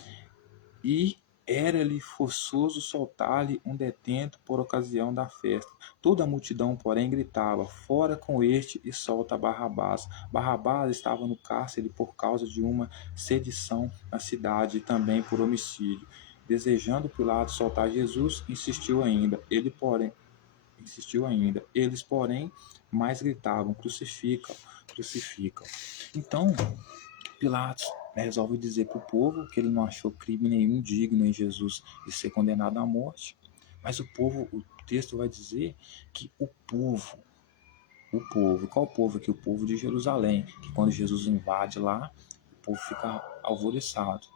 e era-lhe forçoso soltar-lhe um detento por ocasião da festa. Toda a multidão, porém, gritava: fora com este e solta Barrabás. Barrabás estava no cárcere por causa de uma sedição na cidade e também por homicídio. Desejando Pilatos soltar Jesus, insistiu ainda. Eles, porém, mais gritavam: crucificam, crucificam. Então, Pilatos resolve dizer para o povo que ele não achou crime nenhum digno em Jesus de ser condenado à morte. Mas o texto vai dizer que qual povo aqui? O povo de Jerusalém, que quando Jesus invade lá, o povo fica alvoroçado.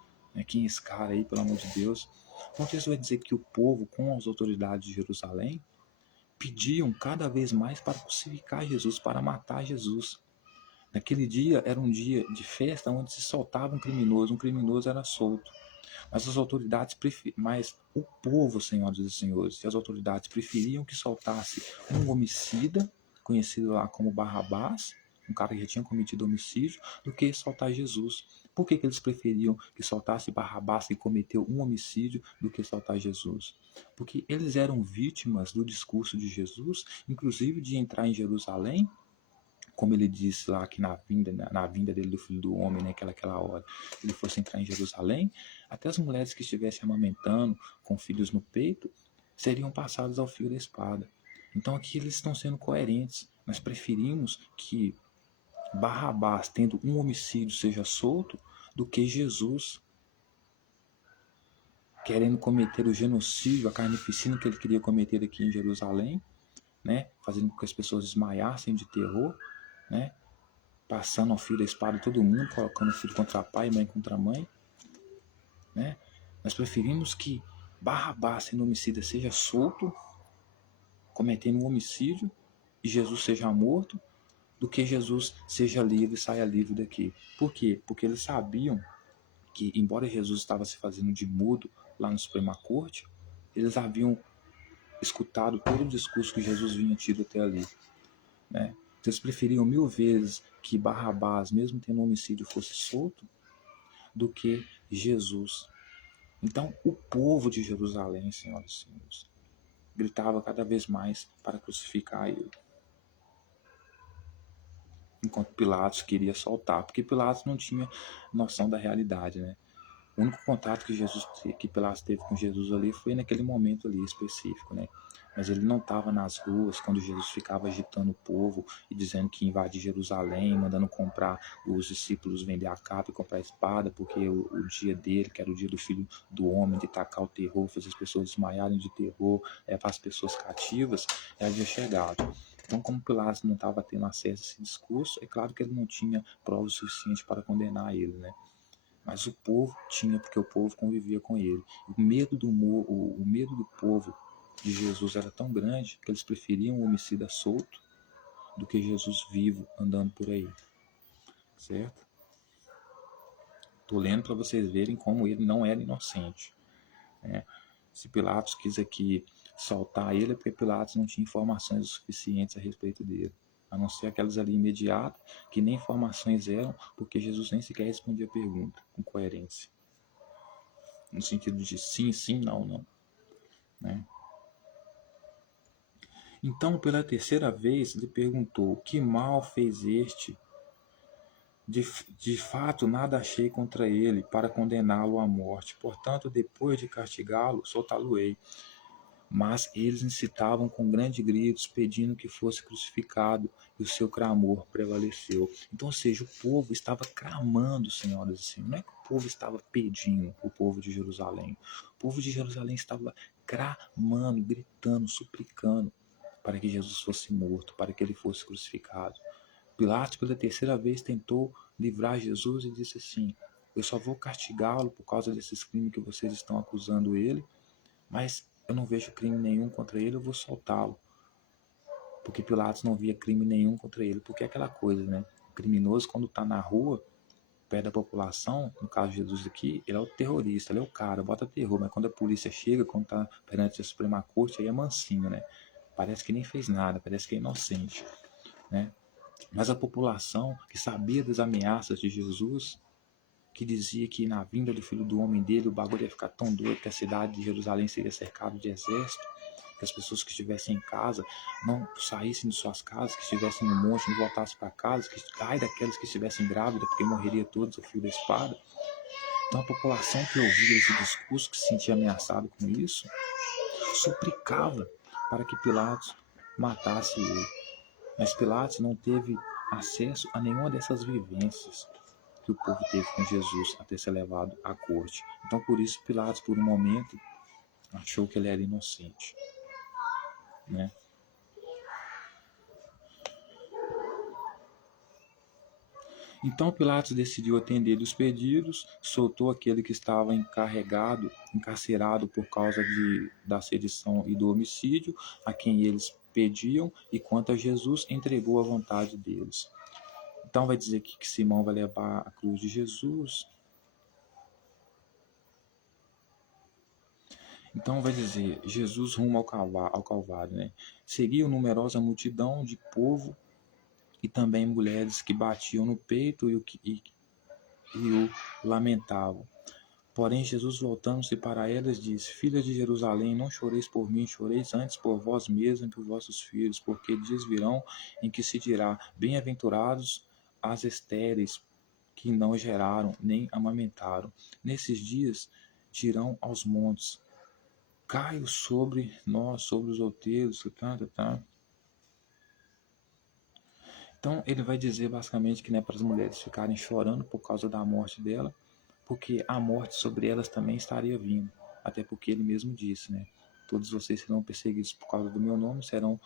Quem é esse cara aí, pelo amor de Deus? Então o texto vai dizer que o povo, com as autoridades de Jerusalém, pediam cada vez mais para crucificar Jesus, para matar Jesus. Naquele dia era um dia de festa onde se soltava um criminoso era solto. Mas o povo, senhoras e senhores, e as autoridades preferiam que soltasse um homicida, conhecido lá como Barrabás, um cara que já tinha cometido homicídio, do que soltar Jesus. Por que eles preferiam que soltasse Barrabás, que cometeu um homicídio, do que soltar Jesus? Porque eles eram vítimas do discurso de Jesus, inclusive de entrar em Jerusalém, como ele disse lá que na vinda dele do Filho do Homem, né, aquela hora, ele fosse entrar em Jerusalém, até as mulheres que estivessem amamentando com filhos no peito seriam passadas ao fio da espada. Então aqui eles estão sendo coerentes. Nós preferimos que Barrabás, tendo um homicídio, seja solto, do que Jesus querendo cometer o genocídio, a carnificina que ele queria cometer aqui em Jerusalém, né, fazendo com que as pessoas desmaiassem de terror, né, passando ao fio da espada todo mundo, colocando filho contra pai, mãe contra mãe, né? Nós preferimos que Barrabás, sendo homicida, seja solto, cometendo um homicídio, e Jesus seja morto, do que Jesus seja livre e saia livre daqui. Por quê? Porque eles sabiam que, embora Jesus estava se fazendo de mudo lá na Suprema Corte, eles haviam escutado todo o discurso que Jesus vinha tido até ali, né? Vocês preferiam 1000 vezes que Barrabás, mesmo tendo um homicídio, fosse solto, do que Jesus. Então, o povo de Jerusalém, senhoras e senhores, gritava cada vez mais para crucificar ele, enquanto Pilatos queria soltar, porque Pilatos não tinha noção da realidade, né? O único contato que Pilatos teve com Jesus ali foi naquele momento ali específico, né? Mas ele não estava nas ruas quando Jesus ficava agitando o povo e dizendo que ia invadir Jerusalém, mandando comprar os discípulos vender a capa e comprar a espada, porque o dia dele, que era o dia do Filho do Homem, de tacar o terror, fazer as pessoas desmaiarem de terror, para as pessoas cativas, havia chegado. Então, como Pilatos não estava tendo acesso a esse discurso, é claro que ele não tinha prova suficiente para condenar ele, né? Mas o povo tinha, porque o povo convivia com ele. O medo do povo de Jesus era tão grande que eles preferiam o homicida solto do que Jesus vivo andando por aí. Certo? Estou lendo para vocês verem como ele não era inocente. Né? Se Pilatos quis aqui soltar ele, é porque Pilatos não tinha informações suficientes a respeito dele. A não ser aquelas ali imediatas, que nem informações eram, porque Jesus nem sequer respondia a pergunta com coerência. No sentido de sim, sim, não, não. Né? Então, pela terceira vez, lhe perguntou: que mal fez este? De fato, nada achei contra ele para condená-lo à morte. Portanto, depois de castigá-lo, soltá-lo-ei. Mas eles incitavam com grandes gritos, pedindo que fosse crucificado, e o seu clamor prevaleceu. Então, ou seja, o povo estava clamando, senhoras e senhores. Não é que o povo estava pedindo, o povo de Jerusalém. O povo de Jerusalém estava clamando, gritando, suplicando para que Jesus fosse morto, para que ele fosse crucificado. Pilatos, pela terceira vez, tentou livrar Jesus e disse assim: eu só vou castigá-lo por causa desses crimes que vocês estão acusando ele, mas eu não vejo crime nenhum contra ele, eu vou soltá-lo. Porque Pilatos não via crime nenhum contra ele. Porque é aquela coisa, né? O criminoso, quando está na rua, perto da população, no caso de Jesus aqui, ele é o terrorista, ele é o cara, bota terror. Mas quando a polícia chega, quando está perante a Suprema Corte, aí é mansinho, né? Parece que nem fez nada, parece que é inocente, né? Mas a população que sabia das ameaças de Jesus, que dizia que na vinda do Filho do Homem dele o bagulho ia ficar tão doido que a cidade de Jerusalém seria cercada de exército, que as pessoas que estivessem em casa não saíssem de suas casas, que estivessem no monte não voltassem para casa, que ai daquelas que estivessem grávidas, porque morreria todos ao fio da espada. Então a população que ouvia esse discurso, que se sentia ameaçada com isso, suplicava para que Pilatos matasse ele. Mas Pilatos não teve acesso a nenhuma dessas vivências que o povo teve com Jesus até ser levado à corte. Então, por isso, Pilatos, por um momento, achou que ele era inocente. Né? Então, Pilatos decidiu atender os pedidos, soltou aquele que estava encarcerado por causa da sedição e do homicídio, a quem eles pediam, e quanto a Jesus, entregou a vontade deles. Então vai dizer que Simão vai levar a cruz de Jesus. Então vai dizer, Jesus rumo ao Calvário, né? Seguiu numerosa multidão de povo e também mulheres que batiam no peito e o lamentavam. Porém, Jesus, voltando-se para elas, disse: Filhas de Jerusalém, não choreis por mim, choreis antes por vós mesmas e por vossos filhos, porque dias virão em que se dirá: Bem-aventurados as estéreis, que não geraram nem amamentaram. Nesses dias dirão aos montes: Caio sobre nós, sobre os outeiros, tá. Então ele vai dizer basicamente que não é para as mulheres ficarem chorando por causa da morte dela, porque a morte sobre elas também estaria vindo. Até porque ele mesmo disse, né? Todos vocês serão perseguidos por causa do meu nome, serão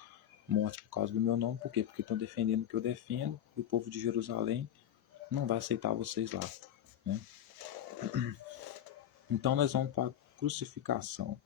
mortos por causa do meu nome. Por quê? Porque estão defendendo o que eu defendo e o povo de Jerusalém não vai aceitar vocês lá. Né? Então nós vamos para a crucificação.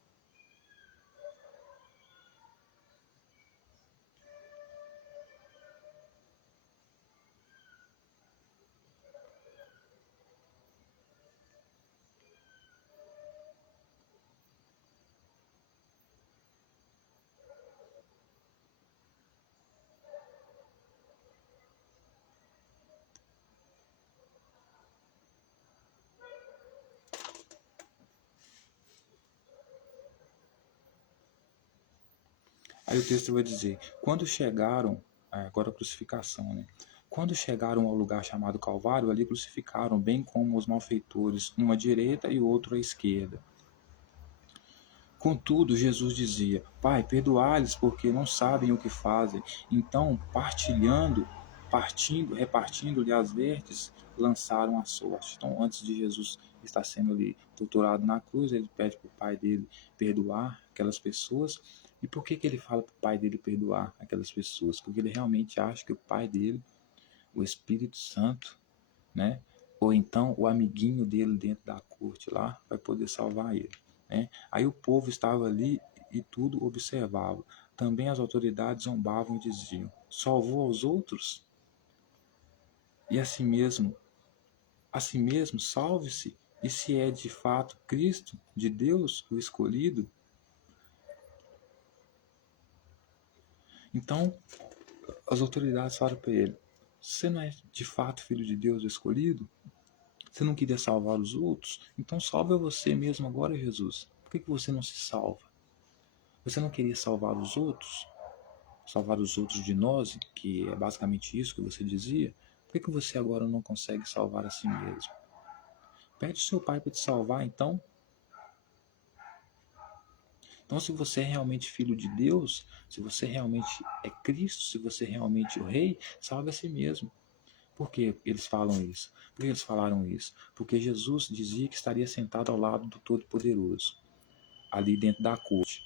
Aí o texto vai dizer, quando chegaram, agora a crucificação, né? Quando chegaram ao lugar chamado Calvário, ali crucificaram, bem como os malfeitores, uma à direita e outro à esquerda. Contudo, Jesus dizia, Pai, perdoai-lhes, porque não sabem o que fazem. Então, repartindo-lhe as vertes, lançaram a sorte. Então, antes de Jesus estar sendo ali torturado na cruz, ele pede para o pai dele perdoar aquelas pessoas. E por que ele fala para o pai dele perdoar aquelas pessoas? Porque ele realmente acha que o pai dele, o Espírito Santo, né? Ou então o amiguinho dele dentro da corte lá vai poder salvar ele, né? Aí o povo estava ali e tudo observava. Também as autoridades zombavam e diziam: salvou aos outros e a si mesmo salve-se. E se é de fato Cristo, de Deus, o escolhido? Então as autoridades falaram para ele: você não é de fato filho de Deus, o escolhido? Você não queria salvar os outros? Então salve você mesmo agora, Jesus. Por que você não se salva? Você não queria salvar os outros? Salvar os outros de nós, que é basicamente isso que você dizia? Por que você agora não consegue salvar a si mesmo? Pede seu pai para te salvar, então. Então, se você é realmente filho de Deus, se você realmente é Cristo, se você é realmente o Rei, salve a si mesmo. Por que eles falam isso? Por que eles falaram isso? Porque Jesus dizia que estaria sentado ao lado do Todo-Poderoso, ali dentro da corte,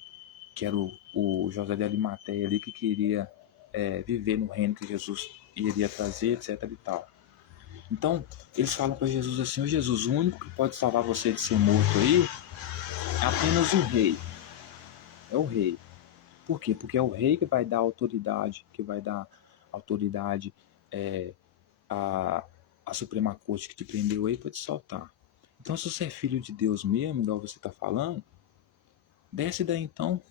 que era o José de Arimateia ali que queria viver no reino que Jesus iria trazer, etc e tal. Então, eles falam para Jesus assim: ô Jesus, o único que pode salvar você de ser morto aí é apenas o rei. É o rei. Por quê? Porque é o rei que vai dar autoridade, é, à, à Suprema Corte que te prendeu aí para te soltar. Então, se você é filho de Deus mesmo, igual você está falando, desce daí então.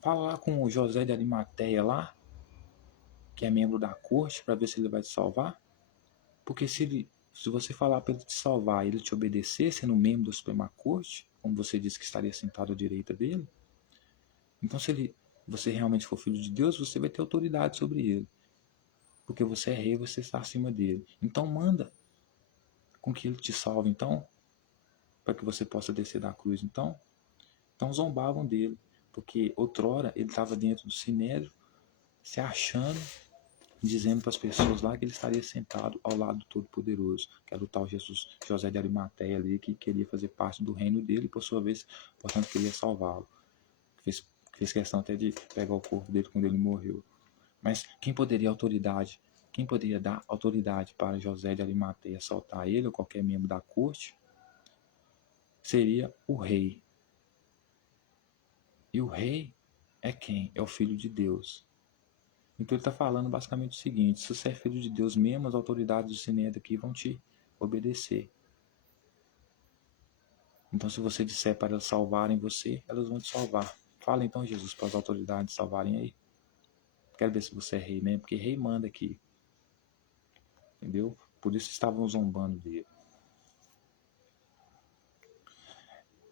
Fala lá com o José de Arimateia lá, que é membro da corte, para ver se ele vai te salvar. Porque se você falar para ele te salvar e ele te obedecer, sendo membro da Suprema Corte, como você disse que estaria sentado à direita dele, então se você realmente for filho de Deus, você vai ter autoridade sobre ele. Porque você é rei, você está acima dele. Então manda com que ele te salve, então, para que você possa descer da cruz. Então zombavam dele, porque outrora ele estava dentro do sinédrio, se achando, dizendo para as pessoas lá que ele estaria sentado ao lado do Todo-Poderoso, que era o tal José de Arimateia ali, que queria fazer parte do reino dele e, por sua vez, portanto, queria salvá-lo. Fez questão até de pegar o corpo dele quando ele morreu. Mas quem poderia dar autoridade para José de Arimateia soltar ele ou qualquer membro da corte, seria o rei. E o rei é quem? É o Filho de Deus. Então ele está falando basicamente o seguinte: se você é filho de Deus mesmo, as autoridades do Sinédrio aqui vão te obedecer. Então se você disser para elas salvarem você, elas vão te salvar. Fala então, Jesus, para as autoridades salvarem aí. Quero ver se você é rei mesmo, porque rei manda aqui. Entendeu? Por isso estavam zombando dele.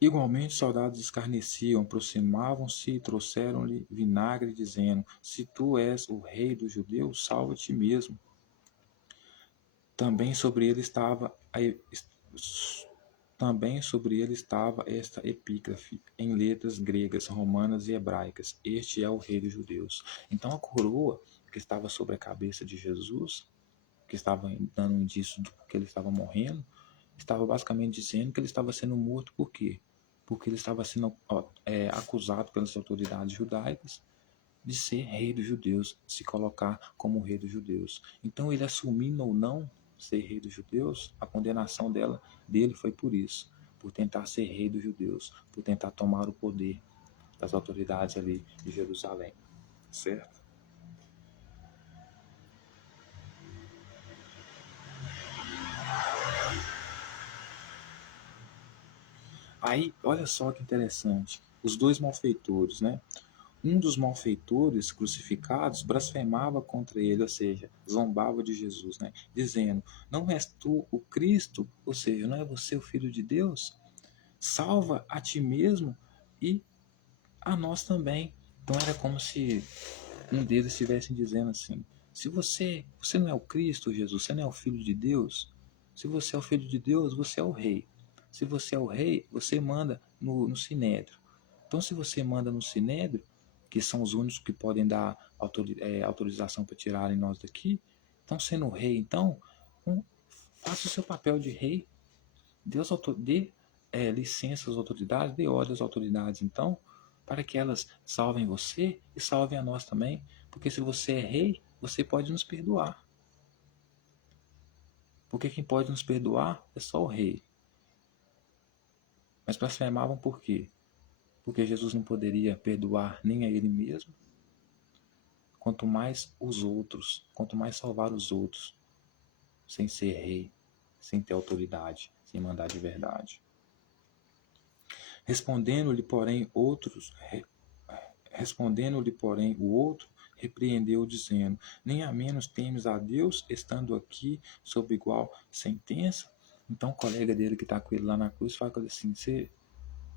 Igualmente, os soldados escarneciam, aproximavam-se e trouxeram-lhe vinagre, dizendo: se tu és o rei dos judeus, salva a ti mesmo. Também sobre ele estava esta epígrafe, em letras gregas, romanas e hebraicas: este é o rei dos judeus. Então a coroa que estava sobre a cabeça de Jesus, que estava dando um indício de que ele estava morrendo, estava basicamente dizendo que ele estava sendo morto por quê? Porque ele estava sendo acusado pelas autoridades judaicas de ser rei dos judeus, de se colocar como rei dos judeus. Então ele, assumindo ou não ser rei dos judeus, a condenação dele foi por isso, por tentar ser rei dos judeus, por tentar tomar o poder das autoridades ali de Jerusalém, certo? Aí, olha só que interessante, os dois malfeitores, né? Um dos malfeitores crucificados blasfemava contra ele, ou seja, zombava de Jesus, né? Dizendo: não és tu o Cristo, ou seja, não é você o Filho de Deus? Salva a ti mesmo e a nós também. Então era como se um deles estivesse dizendo assim: se você não é o Cristo, Jesus, você não é o Filho de Deus, se você é o Filho de Deus, você é o Rei. Se você é o Rei, você manda no Sinédrio. Então, se você manda no Sinédrio, que são os únicos que podem dar autorização para tirarem nós daqui, então, sendo o Rei, então, faça o seu papel de Rei, dê licença às autoridades, dê ordem às autoridades, então, para que elas salvem você e salvem a nós também, porque se você é rei, você pode nos perdoar. Porque quem pode nos perdoar é só o rei. Mas blasfemavam por quê? Porque Jesus não poderia perdoar nem a ele mesmo, quanto mais os outros, quanto mais salvar os outros, sem ser rei, sem ter autoridade, sem mandar de verdade. Respondendo-lhe, porém, o outro, repreendeu, dizendo: nem a menos temes a Deus, estando aqui sob igual sentença? Então o colega dele que está com ele lá na cruz fala com ele assim: você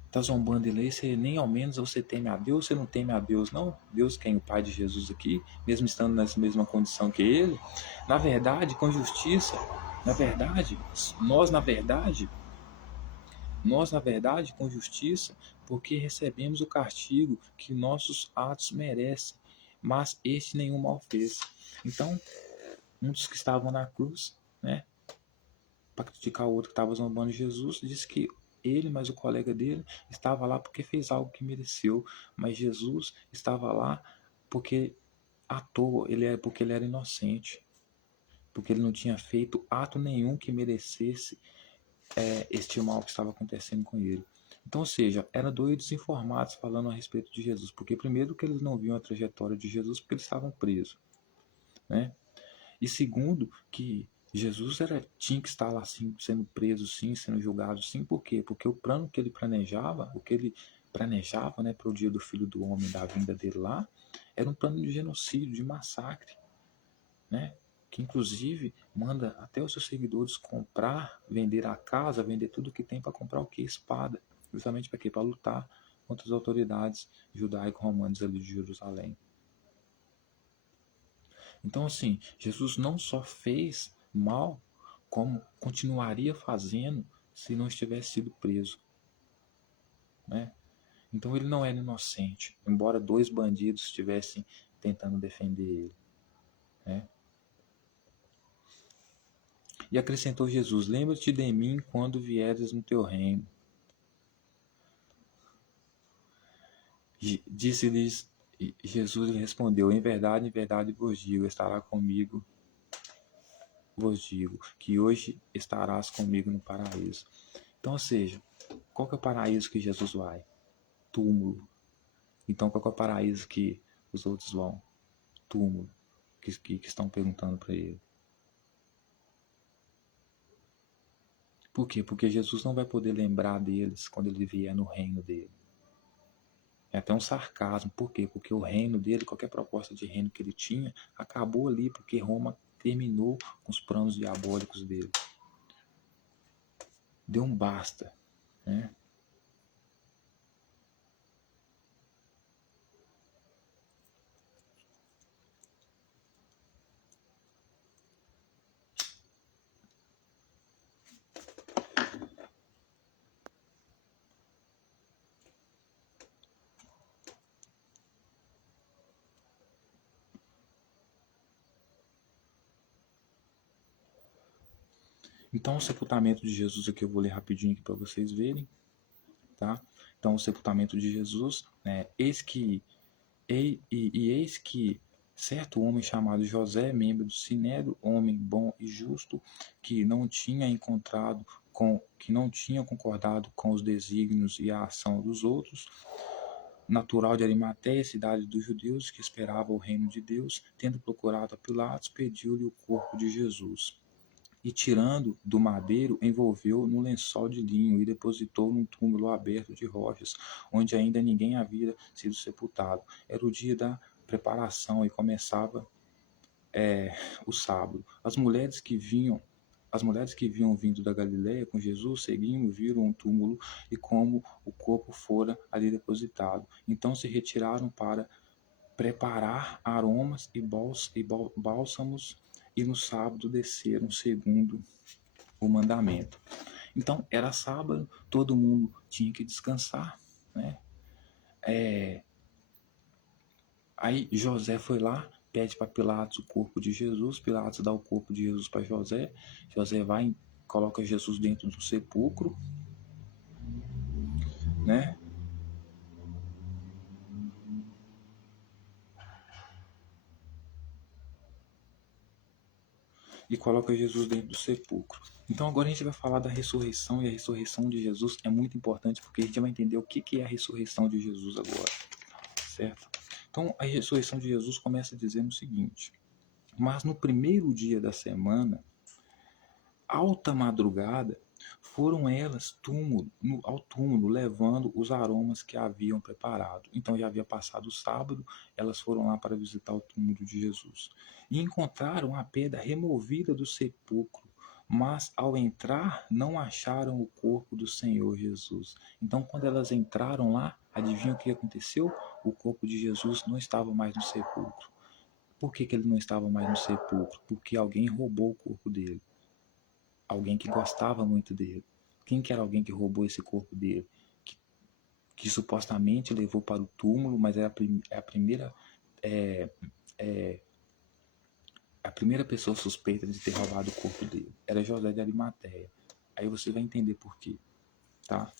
está zombando ele aí, você nem ao menos você teme a Deus, você não teme a Deus não? Deus quem? O Pai de Jesus aqui, mesmo estando nessa mesma condição que ele? Na verdade, com justiça, na verdade, nós, na verdade, com justiça, porque recebemos o castigo que nossos atos merecem, mas este nenhum mal fez. Então, um dos que estavam na cruz, né, para criticar o outro que estava zombando de Jesus, disse que ele, mas o colega dele, estava lá porque fez algo que mereceu, mas Jesus estava lá porque à toa, porque ele era inocente, porque ele não tinha feito ato nenhum que merecesse este mal que estava acontecendo com ele. Então, ou seja, eram dois desinformados falando a respeito de Jesus, porque primeiro que eles não viam a trajetória de Jesus porque eles estavam presos, né? E segundo que Jesus tinha que estar lá assim, sendo preso sim, sendo julgado sim, por quê? Porque o plano que ele planejava, né, para o dia do Filho do Homem, da vinda dele lá, era um plano de genocídio, de massacre, né? Que inclusive manda até os seus seguidores comprar, vender a casa, vender tudo que tem para comprar o que? Espada. Justamente para quê? Para lutar contra as autoridades judaico-romanas ali de Jerusalém. Então, assim, Jesus não só fez mal, como continuaria fazendo se não estivesse sido preso, né? Então ele não era inocente, embora dois bandidos estivessem tentando defender ele, né? E acrescentou Jesus: lembra-te de mim quando vieres no teu reino. Disse-lhes Jesus, lhe respondeu: em verdade vos digo, que hoje estarás comigo no paraíso. Então, ou seja, qual que é o paraíso que Jesus vai? Túmulo. Então, qual que é o paraíso que os outros vão? Túmulo. Que estão perguntando para ele. Por quê? Porque Jesus não vai poder lembrar deles quando ele vier no reino dele. É até um sarcasmo. Por quê? Porque o reino dele, qualquer proposta de reino que ele tinha, acabou ali porque Roma terminou com os planos diabólicos dele. Deu um basta, né? Então, o sepultamento de Jesus aqui eu vou ler rapidinho aqui para vocês verem, tá? Então, o sepultamento de Jesus, né? Eis que certo homem chamado José, membro do Sinédrio, homem bom e justo, que não tinha concordado com os desígnios e a ação dos outros, natural de Arimateia, cidade dos judeus, que esperava o reino de Deus, tendo procurado a Pilatos, pediu-lhe o corpo de Jesus. E tirando do madeiro, envolveu no lençol de linho e depositou num túmulo aberto de rochas, onde ainda ninguém havia sido sepultado. Era o dia da preparação e começava o sábado. As mulheres que vinham vindo da Galiléia com Jesus seguiam, viram um túmulo e como o corpo fora ali depositado. Então se retiraram para preparar aromas e bálsamos, e no sábado desceram segundo o mandamento. Então, era sábado, todo mundo tinha que descansar, né? Aí José foi lá, pede para Pilatos o corpo de Jesus, Pilatos dá o corpo de Jesus para José, José vai, coloca Jesus dentro do sepulcro, né? E coloca Jesus dentro do sepulcro. Então agora a gente vai falar da ressurreição, e a ressurreição de Jesus é muito importante, porque a gente vai entender o que é a ressurreição de Jesus agora, certo? Então a ressurreição de Jesus começa dizendo o seguinte: mas no primeiro dia da semana, alta madrugada, foram elas ao túmulo, levando os aromas que haviam preparado. Então já havia passado o sábado, elas foram lá para visitar o túmulo de Jesus. E encontraram a pedra removida do sepulcro, mas ao entrar não acharam o corpo do Senhor Jesus. Então quando elas entraram lá, adivinha o que aconteceu? O corpo de Jesus não estava mais no sepulcro. Por que ele não estava mais no sepulcro? Porque alguém roubou o corpo dele. Alguém que gostava muito dele. Quem que era alguém que roubou esse corpo dele? Que supostamente levou para o túmulo, mas é a primeira é, é, a primeira pessoa suspeita de ter roubado o corpo dele. Era José de Arimateia. Aí você vai entender por quê, tá?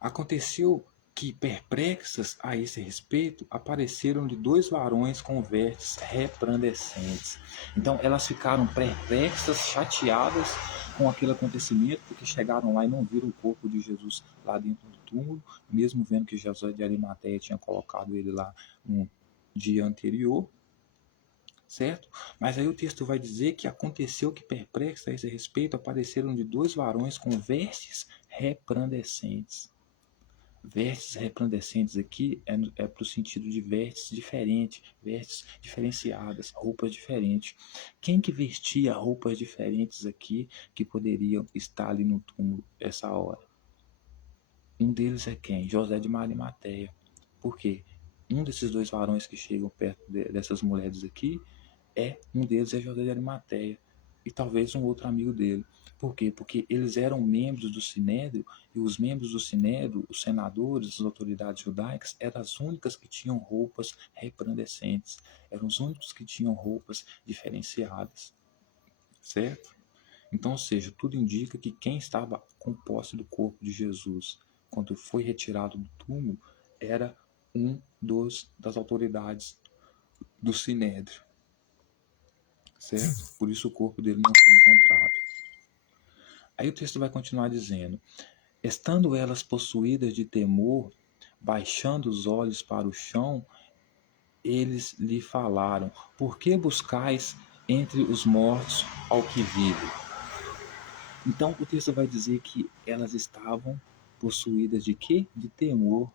Aconteceu que, perplexas a esse respeito, apareceram-lhe 2 varões com vestes resplandecentes. Então elas ficaram perplexas, chateadas com aquele acontecimento, porque chegaram lá e não viram o corpo de Jesus lá dentro do túmulo, mesmo vendo que José de Arimateia tinha colocado ele lá no dia anterior, certo? Mas aí o texto vai dizer que aconteceu que, perplexos a esse respeito, apareceram-lhe 2 varões com vestes resplandecentes. Vestes resplandecentes aqui é para o sentido de vestes diferentes, vestes diferenciadas, roupas diferentes. Quem que vestia roupas diferentes aqui que poderiam estar ali no túmulo essa hora? Um deles é quem? José de Arimateia. Por quê? Um desses 2 varões que chegam perto dessas mulheres aqui, um deles é José de Arimateia. E talvez um outro amigo dele. Por quê? Porque eles eram membros do Sinédrio, e os membros do Sinédrio, os senadores, as autoridades judaicas, eram as únicas que tinham roupas resplandecentes, eram os únicos que tinham roupas diferenciadas, certo? Então, ou seja, tudo indica que quem estava com posse do corpo de Jesus, quando foi retirado do túmulo, era das autoridades do Sinédrio, certo? Por isso o corpo dele não foi encontrado. Aí o texto vai continuar dizendo: estando elas possuídas de temor, baixando os olhos para o chão, eles lhe falaram: por que buscais entre os mortos ao que vive? Então o texto vai dizer que elas estavam possuídas de quê? De temor.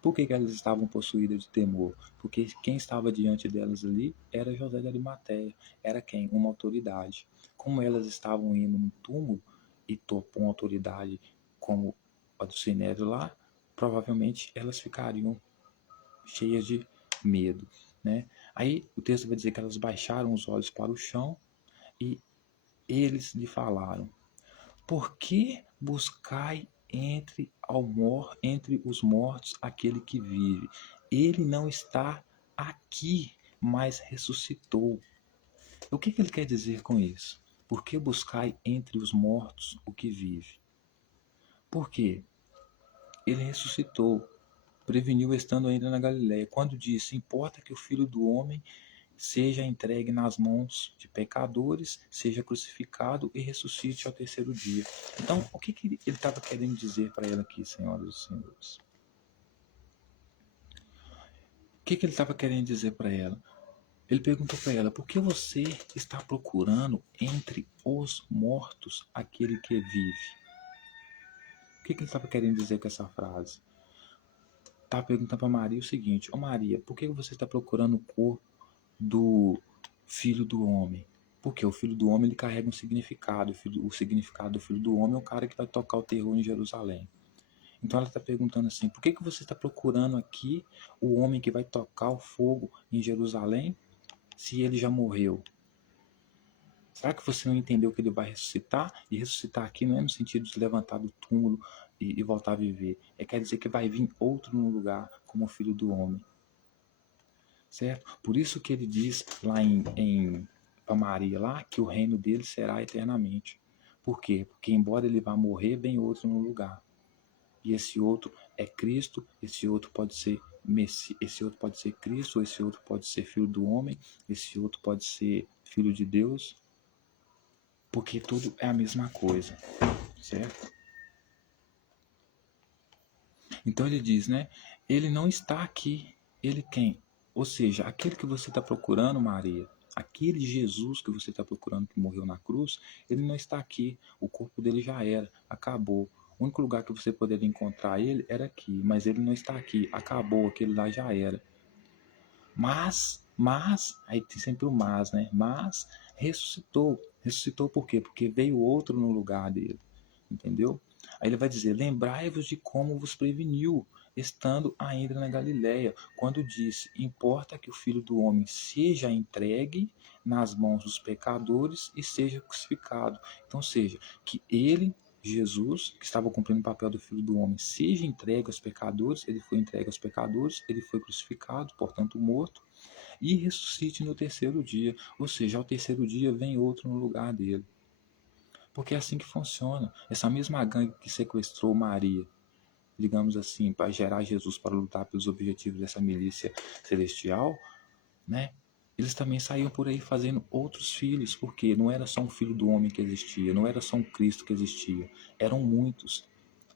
Por que elas estavam possuídas de temor? Porque quem estava diante delas ali era José de Arimateia. Era quem? Uma autoridade. Como elas estavam indo no túmulo e topou uma autoridade como a do Sinédrio lá, provavelmente elas ficariam cheias de medo, né? Aí o texto vai dizer que elas baixaram os olhos para o chão e eles lhe falaram: por que buscai entre os mortos aquele que vive? Ele não está aqui, mas ressuscitou. O que ele quer dizer com isso? Por que buscai entre os mortos o que vive? Por quê? Ele ressuscitou, preveniu estando ainda na Galiléia, quando disse: importa que o Filho do Homem seja entregue nas mãos de pecadores, seja crucificado e ressuscite ao terceiro dia. Então, o que ele estava querendo dizer para ela aqui, senhoras e senhores? O que ele estava querendo dizer para ela? Ele perguntou para ela: por que você está procurando entre os mortos aquele que vive? O que ele estava querendo dizer com essa frase? Estava perguntando para Maria o seguinte: ô Maria, por que você está procurando o corpo do Filho do Homem? Porque o Filho do Homem ele carrega um significado. O significado do Filho do Homem é o cara que vai tocar o terror em Jerusalém. Então ela está perguntando assim: por que você está procurando aqui o homem que vai tocar o fogo em Jerusalém, se ele já morreu? Será que você não entendeu que ele vai ressuscitar? E ressuscitar aqui não é no sentido de levantar do túmulo e voltar a viver. Quer dizer que vai vir outro no lugar, como o Filho do Homem. Certo? Por isso que ele diz lá para Maria lá, que o reino dele será eternamente. Por quê? Porque embora ele vá morrer, vem outro no lugar. E esse outro é Cristo, esse outro pode ser esse outro pode ser Cristo, esse outro pode ser filho do homem, esse outro pode ser filho de Deus, porque tudo é a mesma coisa, certo? Então ele diz, né? Ele não está aqui. Ele quem? Ou seja, aquele que você está procurando, Maria, aquele Jesus que você está procurando que morreu na cruz, ele não está aqui. O corpo dele já era, acabou. O único lugar que você poderia encontrar ele era aqui, mas ele não está aqui. Acabou, aquele lá já era. Aí tem sempre o mas, né? Mas ressuscitou. Ressuscitou por quê? Porque veio outro no lugar dele. Entendeu? Aí ele vai dizer: lembrai-vos de como vos preveniu, estando ainda na Galiléia, quando disse: importa que o Filho do Homem seja entregue nas mãos dos pecadores e seja crucificado. Então, seja, que ele, Jesus, que estava cumprindo o papel do Filho do Homem, seja entregue aos pecadores, ele foi entregue aos pecadores, ele foi crucificado, portanto morto, e ressuscite no terceiro dia. Ou seja, ao terceiro dia vem outro no lugar dele. Porque é assim que funciona. Essa mesma gangue que sequestrou Maria, digamos assim, para gerar Jesus para lutar pelos objetivos dessa milícia celestial, né? Eles também saíam por aí fazendo outros filhos, porque não era só um filho do homem que existia, não era só um Cristo que existia, eram muitos,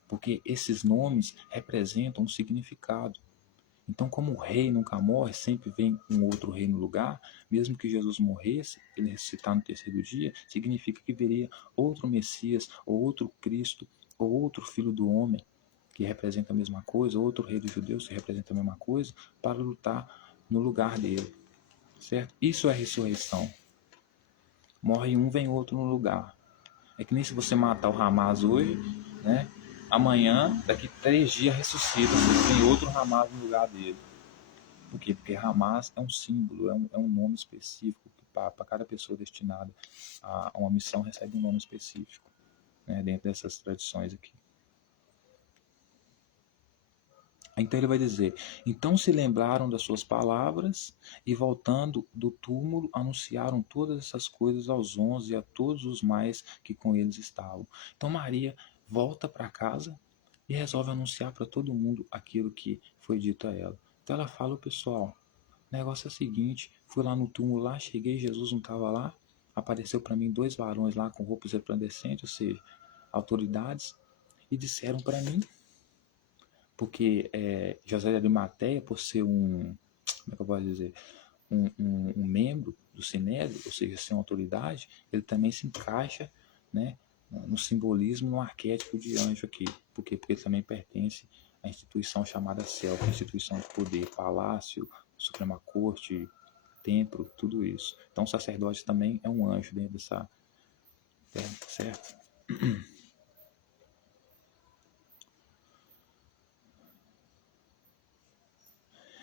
porque esses nomes representam um significado. Então, como o rei nunca morre, sempre vem um outro rei no lugar, mesmo que Jesus morresse, ele ressuscitar no terceiro dia, significa que viria outro Messias, ou outro Cristo, ou outro Filho do Homem, que representa a mesma coisa, outro rei dos judeus que representa a mesma coisa, para lutar no lugar dele. Certo? Isso é ressurreição. Morre um, vem outro no lugar. É que nem se você matar o Hamas hoje, né? Amanhã, daqui 3 dias, ressuscita, vem outro Hamas no lugar dele. Por quê? Porque Hamas é um símbolo, é um nome específico que para cada pessoa destinada a uma missão recebe um nome específico, né, dentro dessas tradições aqui. Então ele vai dizer: então se lembraram das suas palavras e voltando do túmulo anunciaram todas essas coisas aos 11 e a todos os mais que com eles estavam. Então Maria volta para casa e resolve anunciar para todo mundo aquilo que foi dito a ela. Então ela fala: o pessoal, o negócio é o seguinte, fui lá no túmulo lá, cheguei, Jesus não estava lá, apareceu para mim 2 varões lá com roupas resplandecentes, ou seja, autoridades, e disseram para mim, porque José de Arimateia, por ser como é que eu posso dizer, um membro do Sinédrio, ou seja, ser uma autoridade, ele também se encaixa, né, no simbolismo, no arquétipo de anjo aqui. Por quê? Porque ele também pertence à instituição chamada céu, que é a instituição de poder, palácio, Suprema Corte, templo, tudo isso. Então o sacerdote também é um anjo dentro dessa, certo?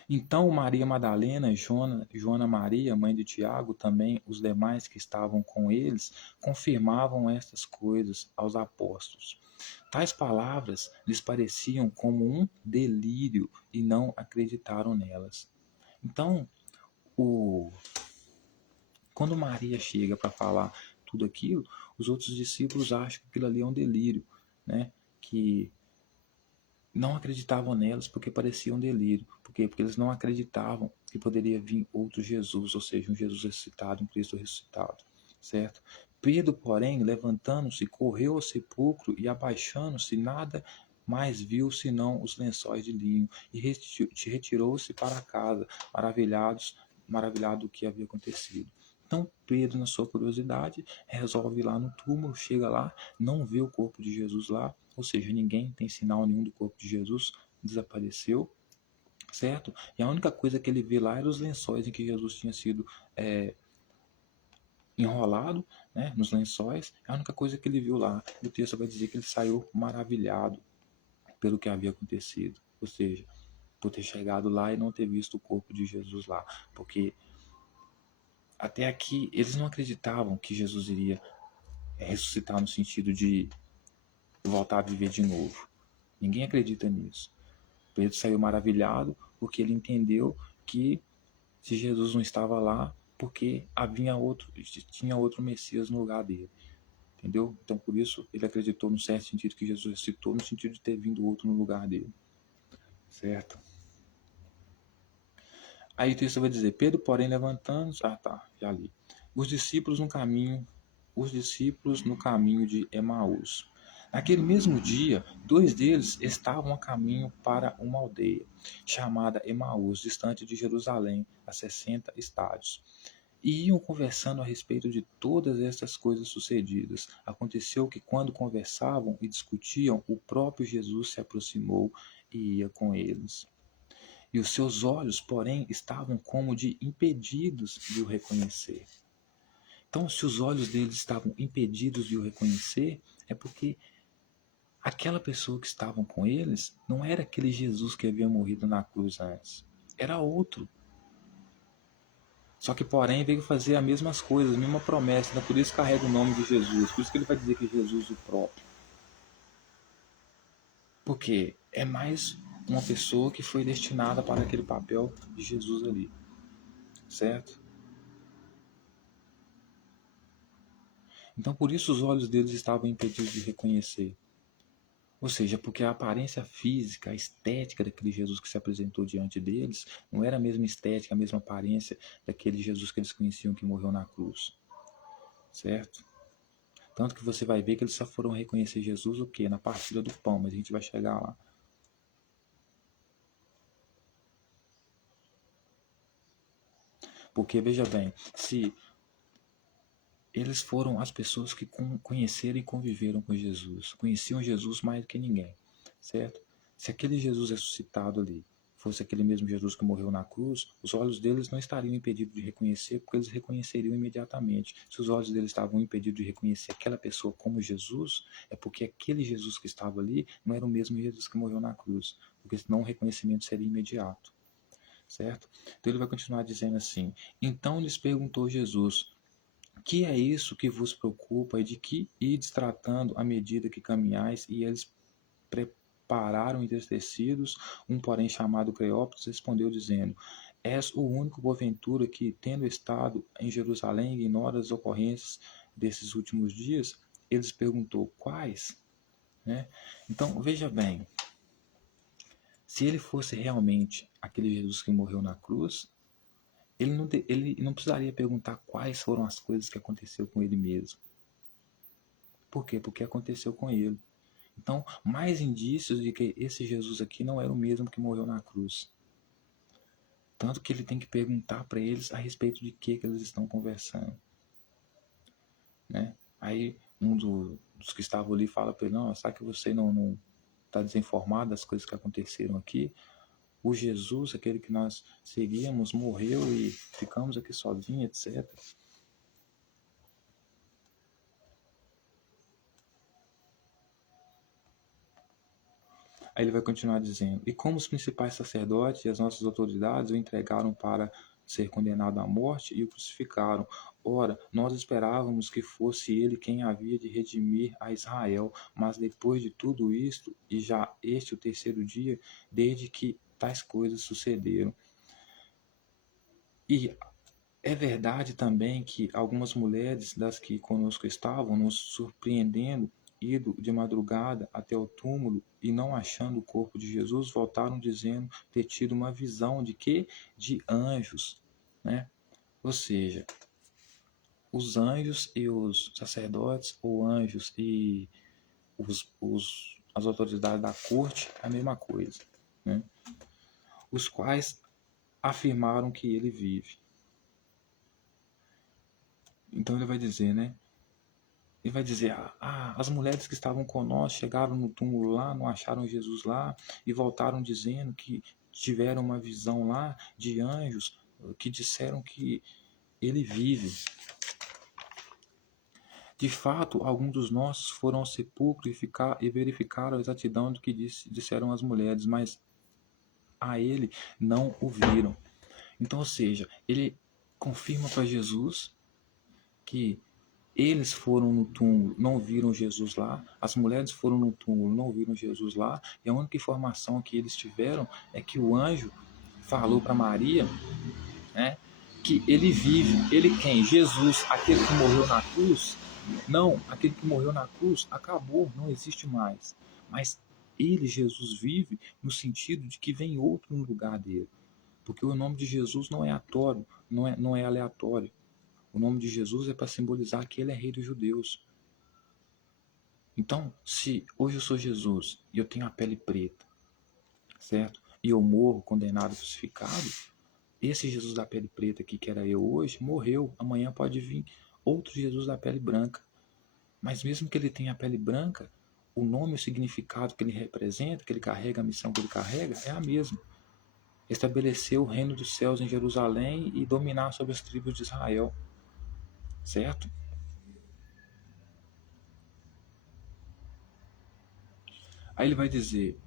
Então Maria Madalena, Joana Maria, mãe de Tiago, também os demais que estavam com eles, confirmavam estas coisas aos apóstolos. Tais palavras lhes pareciam como um delírio e não acreditaram nelas. Então, quando Maria chega para falar tudo aquilo, os outros discípulos acham que aquilo ali é um delírio, né? Que não acreditavam nelas porque parecia um delírio. Por quê? Porque eles não acreditavam que poderia vir outro Jesus, ou seja, um Jesus ressuscitado, um Cristo ressuscitado, certo? Pedro, porém, levantando-se, correu ao sepulcro e abaixando-se, nada mais viu senão os lençóis de linho e retirou-se para casa, maravilhado do que havia acontecido. Então Pedro, na sua curiosidade, resolve ir lá no túmulo, chega lá, não vê o corpo de Jesus lá, ou seja, ninguém tem sinal nenhum do corpo de Jesus, desapareceu, certo? E a única coisa que ele vê lá era os lençóis em que Jesus tinha sido enrolado, né, nos lençóis, é a única coisa que ele viu lá. E o texto vai dizer que ele saiu maravilhado, pelo que havia acontecido. Ou seja, por ter chegado lá e não ter visto o corpo de Jesus lá. Porque até aqui eles não acreditavam que Jesus iria ressuscitar no sentido de voltar a viver de novo. Ninguém acredita nisso. Pedro saiu maravilhado porque ele entendeu que se Jesus não estava lá, porque tinha outro Messias no lugar dele. Entendeu? Então, por isso, ele acreditou no certo sentido que Jesus ressuscitou, no sentido de ter vindo outro no lugar dele. Certo? Aí o texto vai dizer, Pedro, porém, levantando... já li. Os discípulos no caminho de Emaús. Naquele mesmo dia, 2 deles estavam a caminho para uma aldeia, chamada Emaús, distante de Jerusalém, a 60 estádios. E iam conversando a respeito de todas estas coisas sucedidas. Aconteceu que, quando conversavam e discutiam, o próprio Jesus se aproximou e ia com eles. E os seus olhos, porém, estavam como de impedidos de o reconhecer. Então, se os olhos deles estavam impedidos de o reconhecer, é porque aquela pessoa que estavam com eles não era aquele Jesus que havia morrido na cruz antes. Era outro. Só que, porém, veio fazer as mesmas coisas, a mesma promessa. Então, por isso carrega o nome de Jesus. Por isso que ele vai dizer que Jesus é o próprio. Porque é mais uma pessoa que foi destinada para aquele papel de Jesus ali. Certo? Então, por isso os olhos deles estavam impedidos de reconhecer. Ou seja, porque a aparência física, a estética daquele Jesus que se apresentou diante deles, não era a mesma estética, a mesma aparência daquele Jesus que eles conheciam que morreu na cruz. Certo? Tanto que você vai ver que eles só foram reconhecer Jesus o quê? Na partilha do pão, mas a gente vai chegar lá. Porque, veja bem, se eles foram as pessoas que conheceram e conviveram com Jesus, conheciam Jesus mais do que ninguém, certo? Se aquele Jesus ressuscitado ali fosse aquele mesmo Jesus que morreu na cruz, os olhos deles não estariam impedidos de reconhecer, porque eles reconheceriam imediatamente. Se os olhos deles estavam impedidos de reconhecer aquela pessoa como Jesus, é porque aquele Jesus que estava ali não era o mesmo Jesus que morreu na cruz, porque senão o reconhecimento seria imediato, certo? Então ele vai continuar dizendo assim, então lhes perguntou Jesus, que é isso que vos preocupa e de que ides tratando à medida que caminhais? E eles prepararam entristecidos. Um, porém, chamado Cleópatra, respondeu, dizendo, és o único, porventura, que, tendo estado em Jerusalém, ignora as ocorrências desses últimos dias? Eles perguntou, quais? Né? Então, veja bem, se ele fosse realmente aquele Jesus que morreu na cruz, ele não precisaria perguntar quais foram as coisas que aconteceu com ele mesmo. Por quê? Porque aconteceu com ele. Então, mais indícios de que esse Jesus aqui não era o mesmo que morreu na cruz. Tanto que ele tem que perguntar para eles a respeito de que eles estão conversando. Né? Aí um dos que estavam ali fala para ele, não, sabe que você não está desinformado das coisas que aconteceram aqui? O Jesus, aquele que nós seguíamos, morreu e ficamos aqui sozinhos, etc. Aí ele vai continuar dizendo, e como os principais sacerdotes e as nossas autoridades o entregaram para ser condenado à morte e o crucificaram. Ora, nós esperávamos que fosse ele quem havia de redimir a Israel, mas depois de tudo isto, e já este o terceiro dia, desde que tais coisas sucederam. E é verdade também que algumas mulheres das que conosco estavam, nos surpreendendo, ido de madrugada até o túmulo e não achando o corpo de Jesus, voltaram dizendo ter tido uma visão de quê? De anjos, né? Ou seja, os anjos e os sacerdotes, ou anjos e as autoridades da corte, a mesma coisa, né? Os quais afirmaram que ele vive. Então ele vai dizer, né? Ele vai dizer, as mulheres que estavam conosco chegaram no túmulo lá, não acharam Jesus lá, e voltaram dizendo que tiveram uma visão lá de anjos que disseram que ele vive. De fato, alguns dos nossos foram ao sepulcro e verificaram a exatidão do que disseram as mulheres, mas a ele não o viram. Então, ou seja, ele confirma para Jesus que eles foram no túmulo, não viram Jesus lá, as mulheres foram no túmulo, não viram Jesus lá, e a única informação que eles tiveram é que o anjo falou para Maria, né, que ele vive. Ele quem? Jesus, aquele que morreu na cruz? Não, aquele que morreu na cruz acabou, não existe mais. Mas ele, Jesus, vive no sentido de que vem outro no lugar dele. Porque o nome de Jesus não é aleatório, não é aleatório. O nome de Jesus é para simbolizar que ele é rei dos judeus. Então, se hoje eu sou Jesus e eu tenho a pele preta, certo? E eu morro condenado, crucificado, esse Jesus da pele preta aqui, que era eu hoje, morreu. Amanhã pode vir outro Jesus da pele branca. Mas mesmo que ele tenha a pele branca, o nome e o significado que ele representa, que ele carrega, a missão que ele carrega, é a mesma. Estabelecer o reino dos céus em Jerusalém e dominar sobre as tribos de Israel. Certo? Aí ele vai dizer: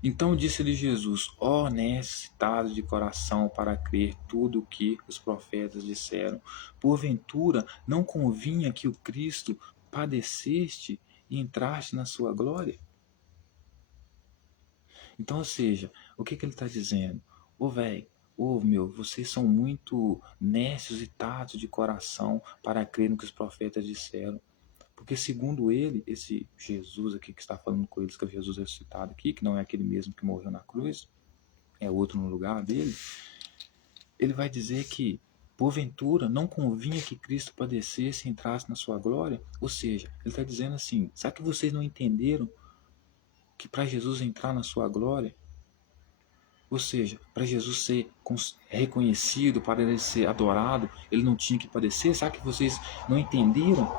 então disse-lhe Jesus: ó necessitado de coração para crer tudo o que os profetas disseram. Porventura não convinha que o Cristo padeceste e entraste na sua glória? Então, ou seja, o que ele está dizendo? Ô velho, ô meu, vocês são muito nécios e tatos de coração para crer no que os profetas disseram. Porque segundo ele, esse Jesus aqui que está falando com eles, que é o Jesus ressuscitado aqui, que não é aquele mesmo que morreu na cruz, é outro no lugar dele, ele vai dizer que, porventura, não convinha que Cristo padecesse e entrasse na sua glória? Ou seja, ele está dizendo assim, será que vocês não entenderam que para Jesus entrar na sua glória, ou seja, para Jesus ser reconhecido, para ele ser adorado, ele não tinha que padecer? Será que vocês não entenderam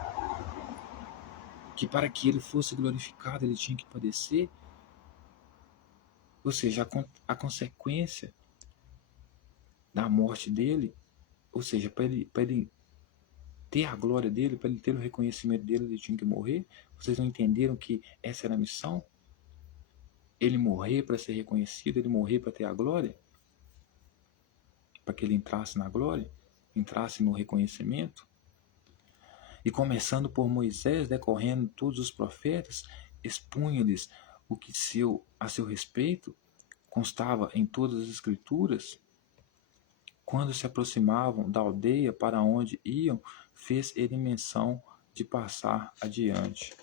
que para que ele fosse glorificado, ele tinha que padecer? Ou seja, a consequência da morte dele, ou seja, para ele ter a glória dele, para ele ter o reconhecimento dele, ele tinha que morrer. Vocês não entenderam que essa era a missão? Ele morrer para ser reconhecido, ele morrer para ter a glória? Para que ele entrasse na glória, entrasse no reconhecimento? E começando por Moisés, decorrendo todos os profetas, expunha-lhes o que a seu respeito constava em todas as escrituras. Quando se aproximavam da aldeia para onde iam, fez ele menção de passar adiante.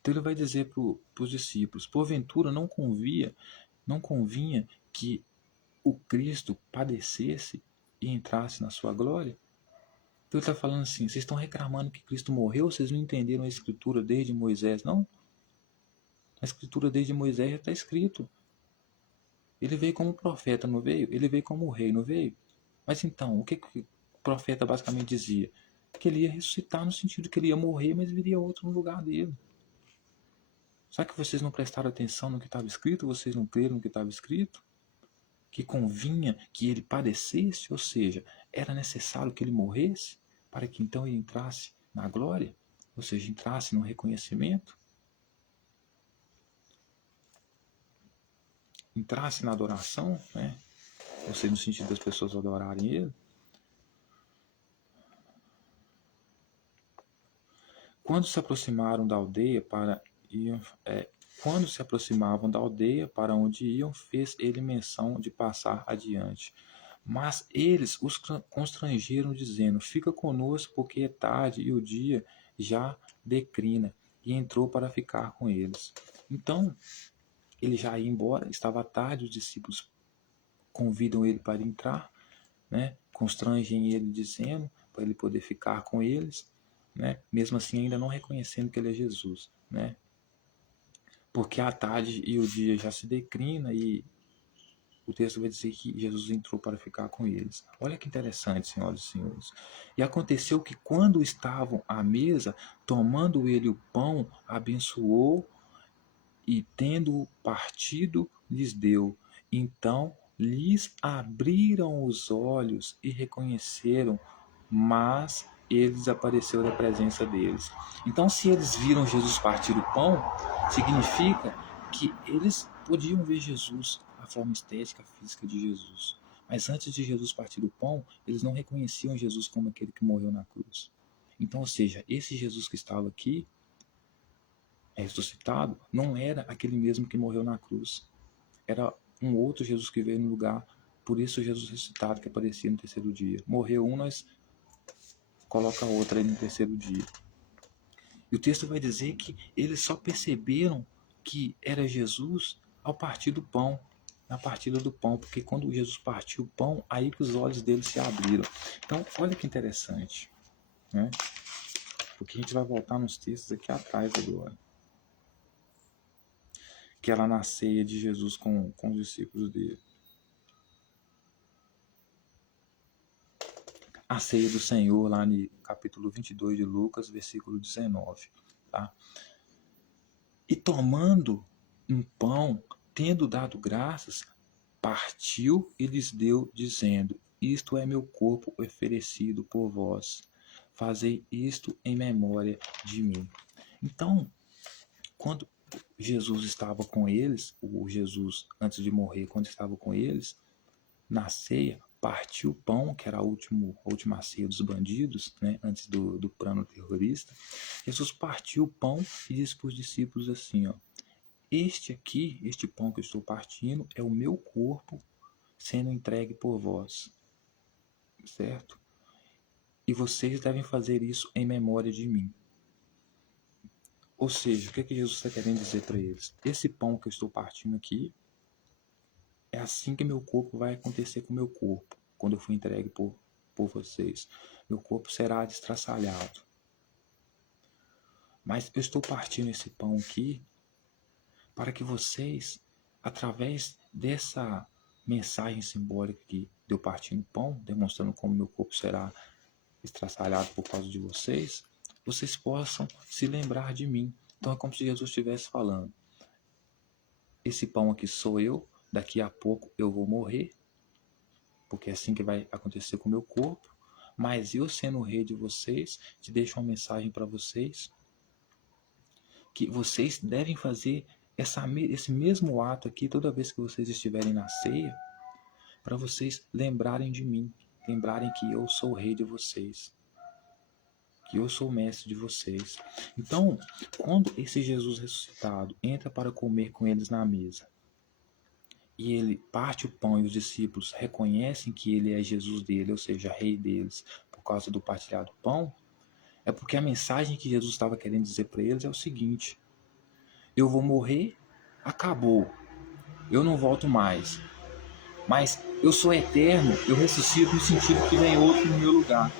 Então ele vai dizer para os discípulos: porventura não convinha que o Cristo padecesse e entrasse na sua glória? Então ele está falando assim: vocês estão reclamando que Cristo morreu, vocês não entenderam a escritura desde Moisés, não? A escritura desde Moisés já está escrito. Ele veio como profeta, não veio? Ele veio como rei, não veio? Mas então, o que o profeta basicamente dizia? Que ele ia ressuscitar no sentido que ele ia morrer, mas viria outro no lugar dele. Será que vocês não prestaram atenção no que estava escrito? Vocês não creram no que estava escrito? Que convinha que ele padecesse, ou seja, era necessário que ele morresse para que então ele entrasse na glória, ou seja, entrasse no reconhecimento, entrasse na adoração, né? Ou seja, no sentido das pessoas adorarem ele. Quando se aproximavam da aldeia para onde iam, fez ele menção de passar adiante. Mas eles os constrangeram, dizendo: fica conosco, porque é tarde e o dia já declina. E entrou para ficar com eles. Então, ele já ia embora, estava tarde, os discípulos convidam ele para entrar, né? Constrangem ele, dizendo para ele poder ficar com eles, né? Mesmo assim ainda não reconhecendo que ele é Jesus, né? Porque a tarde e o dia já se declina e o texto vai dizer que Jesus entrou para ficar com eles. Olha que interessante, senhoras e senhores. E aconteceu que quando estavam à mesa, tomando ele o pão, abençoou e tendo partido, lhes deu. Então lhes abriram os olhos e reconheceram, mas ele desapareceu da presença deles. Então, se eles viram Jesus partir o pão, significa que eles podiam ver Jesus, a forma estética, física de Jesus. Mas antes de Jesus partir o pão, eles não reconheciam Jesus como aquele que morreu na cruz. Então, ou seja, esse Jesus que estava aqui, ressuscitado, não era aquele mesmo que morreu na cruz. Era um outro Jesus que veio no lugar. Por isso, Jesus ressuscitado que aparecia no terceiro dia. Morreu um, nós coloca outra aí no terceiro dia. E o texto vai dizer que eles só perceberam que era Jesus ao partir do pão, na partida do pão, porque quando Jesus partiu o pão, aí que os olhos deles se abriram. Então, olha que interessante, né? Porque a gente vai voltar nos textos aqui atrás agora. Que ela na ceia de Jesus com os discípulos dele. A ceia do Senhor, lá no capítulo 22 de Lucas, versículo 19. Tá? E tomando um pão, tendo dado graças, partiu e lhes deu, dizendo: Isto é meu corpo oferecido por vós. Fazei isto em memória de mim. Então, quando Jesus estava com eles, o Jesus, antes de morrer, quando estava com eles, na ceia, partiu o pão, que era a última ceia dos bandidos, né, antes do plano terrorista. Jesus partiu o pão e disse para os discípulos assim, ó, este pão que eu estou partindo é o meu corpo sendo entregue por vós, certo? E vocês devem fazer isso em memória de mim. Ou seja, o que Jesus está querendo dizer para eles? Esse pão que eu estou partindo aqui, é assim que meu corpo vai acontecer com o meu corpo, quando eu for entregue por vocês. Meu corpo será destraçalhado. Mas eu estou partindo esse pão aqui para que vocês, através dessa mensagem simbólica aqui, de eu partindo o pão, demonstrando como meu corpo será estraçalhado por causa de vocês, vocês possam se lembrar de mim. Então é como se Jesus estivesse falando: esse pão aqui sou eu, daqui a pouco eu vou morrer, porque é assim que vai acontecer com o meu corpo, mas eu, sendo o rei de vocês, te deixo uma mensagem para vocês, que vocês devem fazer esse mesmo ato aqui toda vez que vocês estiverem na ceia, para vocês lembrarem de mim, lembrarem que eu sou o rei de vocês, que eu sou o mestre de vocês. Então, quando esse Jesus ressuscitado entra para comer com eles na mesa, e ele parte o pão e os discípulos reconhecem que ele é Jesus dele, ou seja, rei deles, por causa do partilhado pão, é porque a mensagem que Jesus estava querendo dizer para eles é o seguinte: eu vou morrer, acabou, eu não volto mais, mas eu sou eterno, eu ressuscito no sentido que vem outro no meu lugar.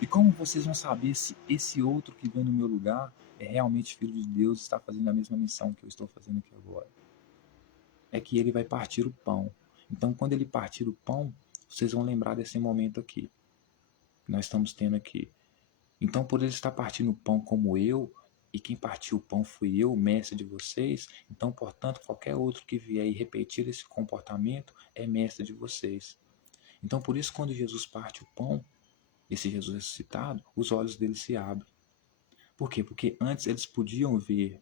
E como vocês vão saber se esse outro que vem no meu lugar é realmente filho de Deus e está fazendo a mesma missão que eu estou fazendo aqui agora? É que ele vai partir o pão. Então, quando ele partir o pão, vocês vão lembrar desse momento aqui, que nós estamos tendo aqui. Então, por ele estar partindo o pão como eu, e quem partiu o pão fui eu, o mestre de vocês, então, portanto, qualquer outro que vier e repetir esse comportamento é mestre de vocês. Então, por isso, quando Jesus parte o pão, esse Jesus ressuscitado, os olhos dele se abrem. Por quê? Porque antes eles podiam ver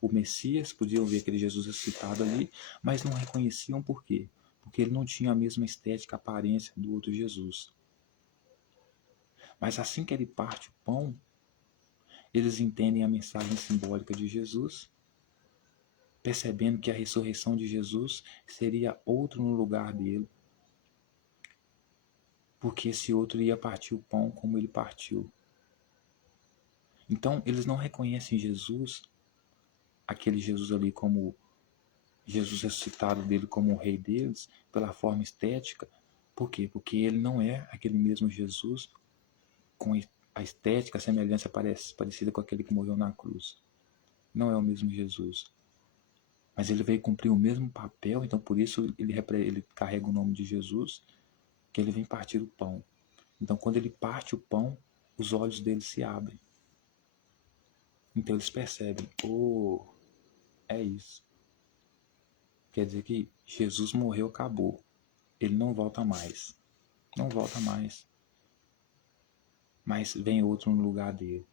o Messias, podiam ver aquele Jesus ressuscitado ali, mas não reconheciam por quê? Porque ele não tinha a mesma estética, aparência do outro Jesus. Mas assim que ele parte o pão, eles entendem a mensagem simbólica de Jesus, percebendo que a ressurreição de Jesus seria outro no lugar dele, porque esse outro ia partir o pão como ele partiu. Então, eles não reconhecem Jesus, aquele Jesus ali, como Jesus ressuscitado dele, como o rei deles, pela forma estética. Por quê? Porque ele não é aquele mesmo Jesus com a estética, a semelhança parecida com aquele que morreu na cruz. Não é o mesmo Jesus. Mas ele veio cumprir o mesmo papel, então por isso ele carrega o nome de Jesus, que ele vem partir o pão. Então quando ele parte o pão, os olhos dele se abrem. Então eles percebem, é isso. Quer dizer que Jesus morreu, acabou. Ele não volta mais. não volta mais. Mas vem outro no lugar dele,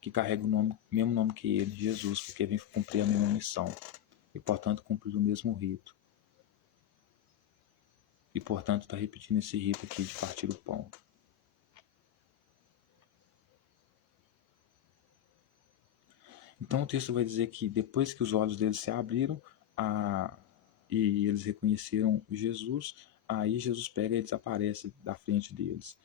que carrega o mesmo nome que ele, Jesus, porque vem cumprir a mesma missão. E, portanto, cumprir o mesmo rito. E, portanto, está repetindo esse rito aqui de partir o pão. Então, o texto vai dizer que depois que os olhos deles se abriram e eles reconheceram Jesus, aí Jesus pega e desaparece da frente deles.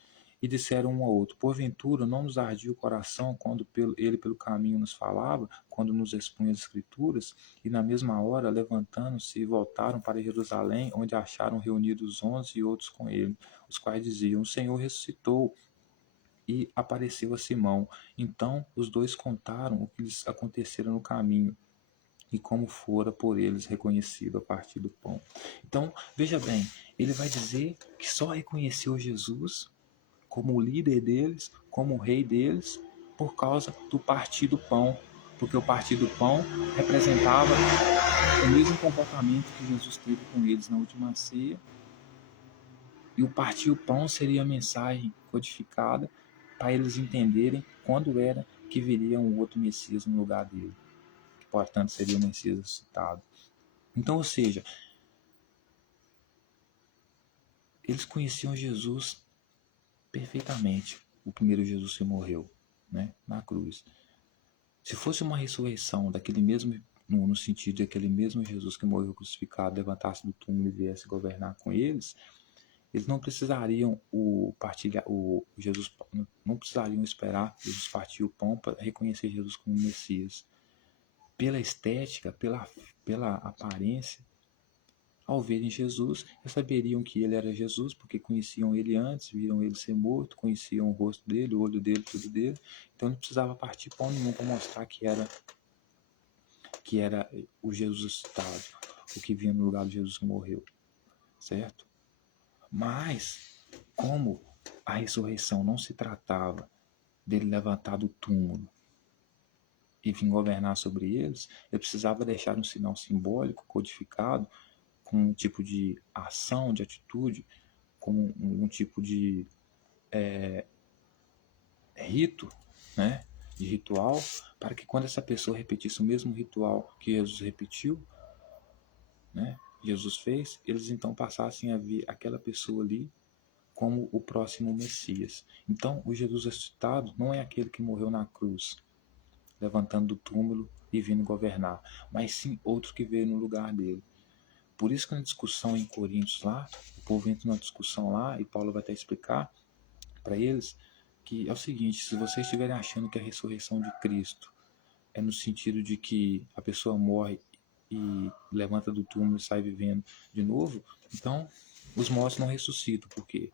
E disseram um ao outro: porventura não nos ardia o coração quando ele pelo caminho nos falava, quando nos expunha as Escrituras? E na mesma hora, levantando-se, voltaram para Jerusalém, onde acharam reunidos 11 e outros com ele, os quais diziam: o Senhor ressuscitou e apareceu a Simão. Então os dois contaram o que lhes acontecera no caminho e como fora por eles reconhecido a partir do pão. Então, veja bem, ele vai dizer que só reconheceu Jesus como o líder deles, como o rei deles, por causa do partir do pão, porque o partir do pão representava o mesmo comportamento que Jesus teve com eles na última ceia, e o partir o pão seria a mensagem codificada para eles entenderem quando era que viria um outro Messias no lugar dele, que portanto seria o Messias citado. Então, ou seja, eles conheciam Jesus perfeitamente, o primeiro Jesus que morreu, né, na cruz. Se fosse uma ressurreição daquele mesmo, no sentido de aquele mesmo Jesus que morreu crucificado, levantasse do túmulo e viesse governar com eles não precisariam Jesus, não precisariam esperar Jesus partir o pão para reconhecer Jesus como Messias. Pela estética, pela aparência, ao verem Jesus, já saberiam que ele era Jesus, porque conheciam ele antes, viram ele ser morto, conheciam o rosto dele, o olho dele, tudo dele. Então não precisava partir pão nenhum para mostrar que era o Jesus ressuscitado, o que vinha no lugar de Jesus que morreu, certo? Mas, como a ressurreição não se tratava dele levantar do túmulo e vir governar sobre eles, ele precisava deixar um sinal simbólico, codificado, com um tipo de ação, de atitude, com um tipo de rito, né, de ritual, para que quando essa pessoa repetisse o mesmo ritual que Jesus repetiu, né, Jesus fez, eles então passassem a ver aquela pessoa ali como o próximo Messias. Então, o Jesus ressuscitado não é aquele que morreu na cruz, levantando do túmulo e vindo governar, mas sim outro que veio no lugar dele. Por isso que na discussão em Coríntios lá, o povo entra numa discussão lá e Paulo vai até explicar para eles que é o seguinte: se vocês estiverem achando que a ressurreição de Cristo é no sentido de que a pessoa morre e levanta do túmulo e sai vivendo de novo, então os mortos não ressuscitam. Por quê?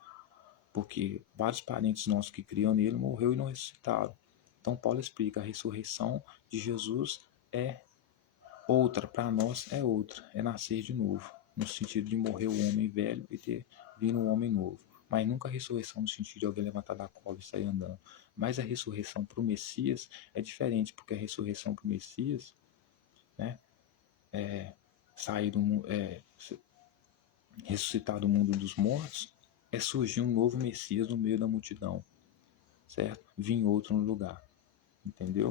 Porque vários parentes nossos que criam nele morreu e não ressuscitaram. Então Paulo explica: a ressurreição de Jesus é outra, para nós é outra, é nascer de novo, no sentido de morrer o homem velho e ter vindo um homem novo. Mas nunca a ressurreição no sentido de alguém levantar da cova e sair andando. Mas a ressurreição para o Messias é diferente, porque a ressurreição para o Messias, né, sair ressuscitar do mundo dos mortos, é surgir um novo Messias no meio da multidão, certo? Vir outro no lugar, entendeu?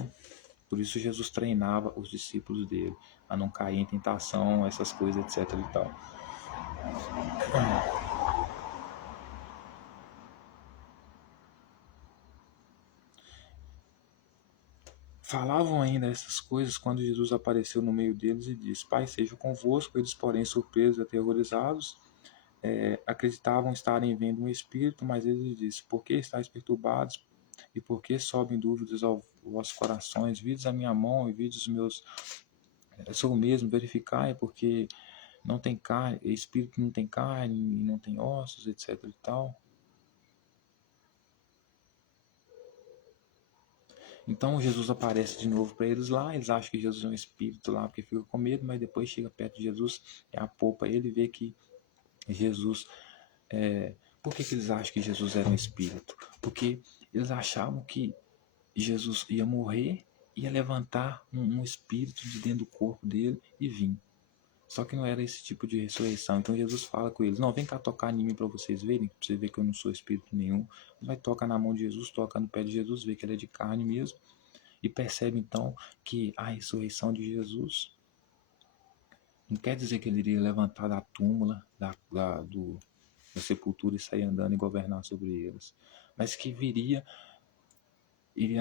Por isso Jesus treinava os discípulos dele a não cair em tentação, essas coisas, etc e tal. Falavam ainda essas coisas quando Jesus apareceu no meio deles e disse: Pai seja convosco. Eles, porém, surpresos e aterrorizados, acreditavam estarem vendo um espírito, mas ele disse: Por que estáis perturbados? E por que sobem dúvidas aos vossos corações? Vides a minha mão e vides os meus. Eu sou o mesmo, verificai, porque não tem carne, espírito não tem carne, não tem ossos, etc e tal. Então Jesus aparece de novo para eles lá, eles acham que Jesus é um espírito lá, porque fica com medo, mas depois chega perto de Jesus, apoupa ele e vê que Jesus... Por que eles acham que Jesus era um espírito? Porque eles achavam que Jesus ia morrer, ia levantar um espírito de dentro do corpo dele e vir. Só que não era esse tipo de ressurreição. Então Jesus fala com eles: não, vem cá tocar em mim para vocês verem, para vocês verem que eu não sou espírito nenhum. Vai, toca na mão de Jesus, toca no pé de Jesus, vê que ele é de carne mesmo. E percebe então que a ressurreição de Jesus não quer dizer que ele iria levantar da túmula, da sepultura e sair andando e governar sobre eles. Mas que iria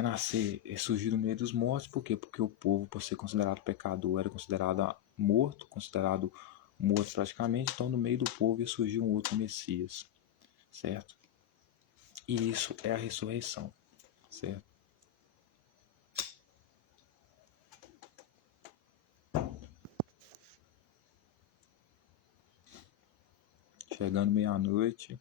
nascer e surgir no meio dos mortos. Por quê? Porque o povo, por ser considerado pecador, era considerado morto praticamente. Então no meio do povo ia surgir um outro Messias, certo? E isso é a ressurreição, certo? Chegando meia-noite.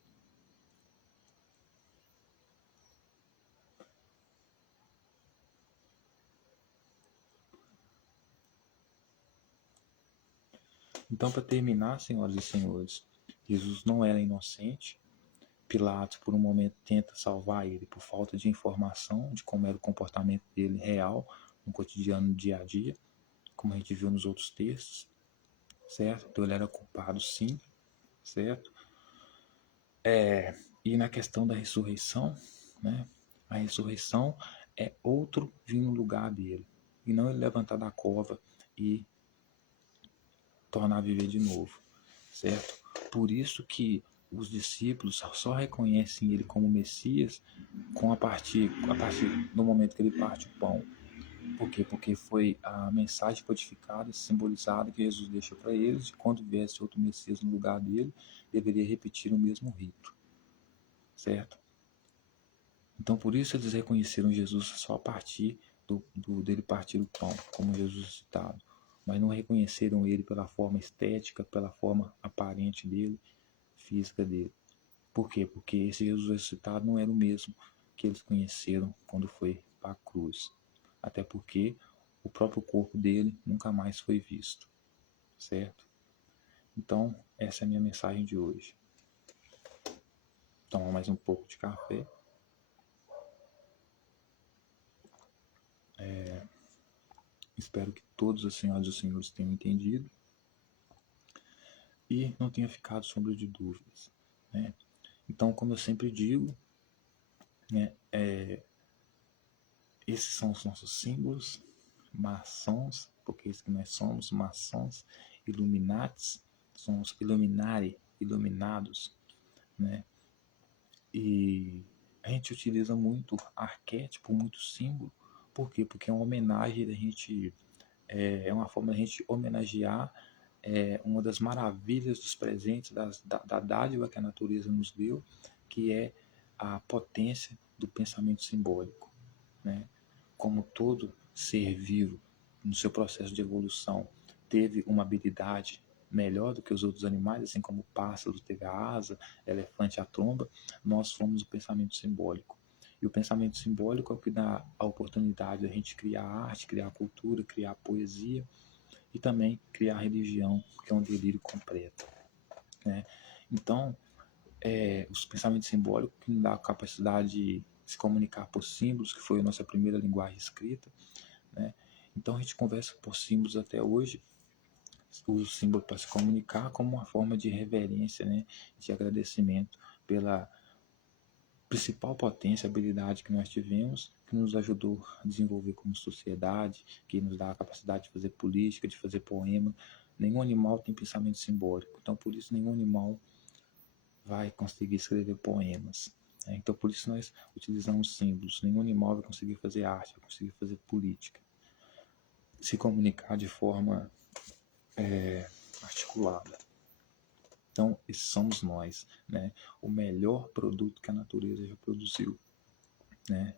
Então, para terminar, senhoras e senhores, Jesus não era inocente. Pilatos, por um momento, tenta salvar ele por falta de informação de como era o comportamento dele real no cotidiano, no dia a dia, como a gente viu nos outros textos, certo? Então ele era culpado, sim, certo? E na questão da ressurreição, né? A ressurreição é outro vir no lugar dele, e não ele levantar da cova e tornar a viver de novo, certo? Por isso que os discípulos só reconhecem ele como Messias a partir do momento que ele parte o pão. Por quê? Porque foi a mensagem codificada, simbolizada, que Jesus deixa para eles, de quando viesse outro Messias no lugar dele, deveria repetir o mesmo rito, certo? Então, por isso eles reconheceram Jesus só a partir dele partir o pão, como Jesus ressuscitado. Mas não reconheceram ele pela forma estética, pela forma aparente dele, física dele. Por quê? Porque esse Jesus ressuscitado não era o mesmo que eles conheceram quando foi para a cruz. Até porque o próprio corpo dele nunca mais foi visto, certo? Então, essa é a minha mensagem de hoje. Tomar mais um pouco de café. Espero que todos as senhoras e os senhores tenham entendido e não tenha ficado sombra de dúvidas, né? Então, como eu sempre digo, né, esses são os nossos símbolos, maçons, porque isso que nós somos, maçons, illuminatis, somos illuminari, iluminados, né? E a gente utiliza muito arquétipo, muito símbolo. Por quê? Porque é uma homenagem da gente, é uma forma da gente homenagear uma das maravilhas dos presentes, da dádiva que a natureza nos deu, que é a potência do pensamento simbólico, né? Como todo ser vivo, no seu processo de evolução, teve uma habilidade melhor do que os outros animais, assim como o pássaro teve a asa, elefante a tromba, nós fomos o pensamento simbólico. E o pensamento simbólico é o que dá a oportunidade da gente criar arte, criar cultura, criar poesia e também criar religião, que é um delírio completo, né? Então, os pensamentos simbólicos que nos dá a capacidade de se comunicar por símbolos, que foi a nossa primeira linguagem escrita, né? Então a gente conversa por símbolos até hoje, usa o símbolo para se comunicar como uma forma de reverência, né? De agradecimento pela principal potência, habilidade que nós tivemos, que nos ajudou a desenvolver como sociedade, que nos dá a capacidade de fazer política, de fazer poema. Nenhum animal tem pensamento simbólico, então por isso nenhum animal vai conseguir escrever poemas. Então por isso nós utilizamos símbolos. Nenhum animal vai conseguir fazer arte, vai conseguir fazer política, se comunicar de forma articulada. Então, esses somos nós, né? O melhor produto que a natureza já produziu, né?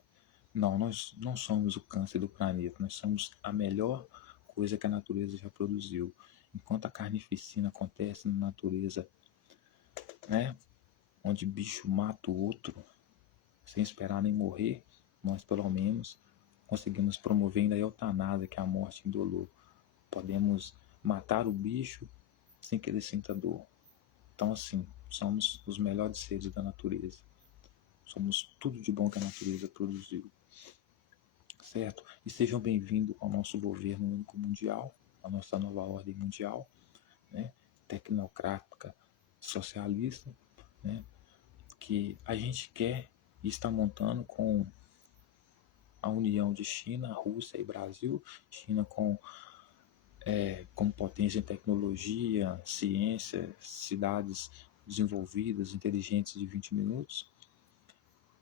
Não, nós não somos o câncer do planeta, nós somos a melhor coisa que a natureza já produziu. Enquanto a carnificina acontece na natureza, né? Onde bicho mata o outro, sem esperar nem morrer, nós pelo menos conseguimos promover ainda a eutanásia, que é a morte indolor. Podemos matar o bicho sem que ele sinta dor. Então, assim, somos os melhores seres da natureza. Somos tudo de bom que a natureza produziu. Certo? E sejam bem-vindos ao nosso governo único mundial, à nossa nova ordem mundial, né, tecnocrática, socialista, né, que a gente quer e está montando com a união de China, Rússia e Brasil, China como potência em tecnologia, ciência, cidades desenvolvidas, inteligentes de 20 minutos,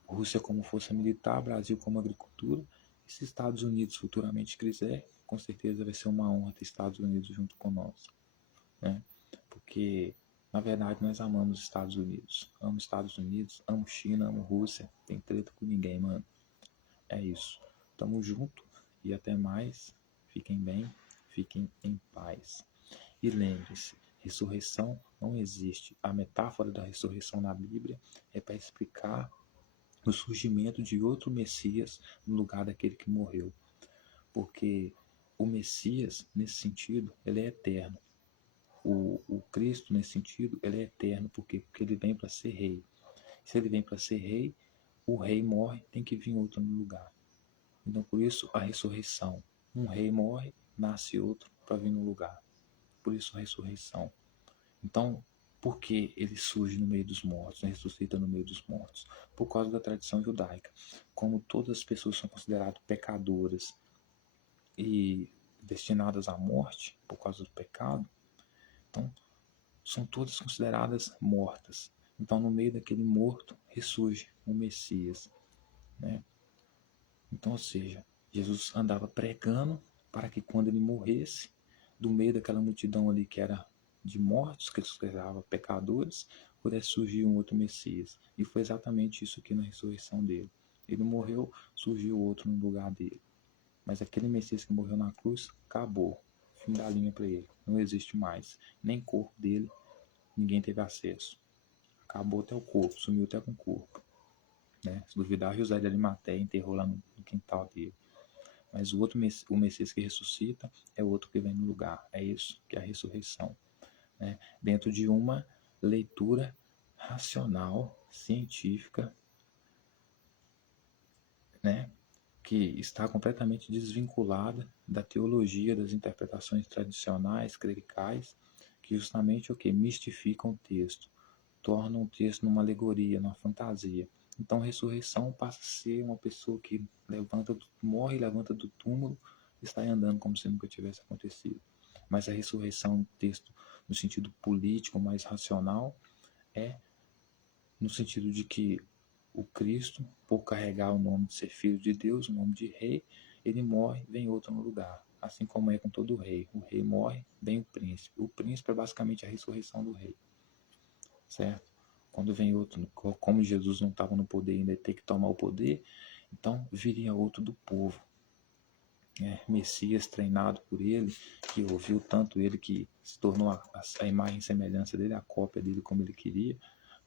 Rússia como força militar, Brasil como agricultura, e se Estados Unidos futuramente quiser, com certeza vai ser uma honra ter Estados Unidos junto com nós, né? Porque, na verdade, nós amamos os Estados Unidos. Amo Estados Unidos, amo China, amo Rússia. Tem treta com ninguém, mano. É isso. Tamo junto e até mais. Fiquem bem, fiquem em paz. E lembre-se, ressurreição não existe. A metáfora da ressurreição na Bíblia é para explicar o surgimento de outro Messias no lugar daquele que morreu. Porque o Messias, nesse sentido, ele é eterno. O Cristo, nesse sentido, ele é eterno. Por quê? Porque ele vem para ser rei. Se ele vem para ser rei, o rei morre, tem que vir outro no lugar. Então, por isso, a ressurreição. Um rei morre, nasce outro para vir no lugar. Por isso, a ressurreição. Então, por que ele surge no meio dos mortos, ressuscita no meio dos mortos? Por causa da tradição judaica. Como todas as pessoas são consideradas pecadoras e destinadas à morte por causa do pecado, então são todas consideradas mortas. Então, no meio daquele morto, ressurge o Messias, né? Então, ou seja, Jesus andava pregando para que quando ele morresse, do meio daquela multidão ali que era de mortos, que considerava pecadores, pudesse surgir um outro Messias. E foi exatamente isso aqui na ressurreição dele. Ele morreu, surgiu outro no lugar dele. Mas aquele Messias que morreu na cruz, acabou. Fim da linha para ele. Não existe mais. Nem corpo dele, ninguém teve acesso. Acabou até o corpo, sumiu até com o corpo. Né? Se duvidar, José de Arimateia enterrou lá no quintal dele. Mas o Messias que ressuscita é o outro que vem no lugar. É isso que é a ressurreição. Né? Dentro de uma leitura racional, científica, né? Que está completamente desvinculada da teologia, das interpretações tradicionais, clericais, que justamente o que mistificam o texto, tornam o texto numa alegoria, numa fantasia. Então, a ressurreição passa a ser uma pessoa que morre, levanta do túmulo e está andando como se nunca tivesse acontecido. Mas a ressurreição no texto, no sentido político, mais racional, é no sentido de que o Cristo, por carregar o nome de ser filho de Deus, o nome de rei, ele morre, vem outro no lugar. Assim como é com todo rei. O rei morre, vem o príncipe. O príncipe é basicamente a ressurreição do rei. Certo? Quando vem outro, como Jesus não estava no poder ainda, ter que tomar o poder, então viria outro do povo. Messias treinado por ele, que ouviu tanto ele, que se tornou a imagem e semelhança dele, a cópia dele como ele queria.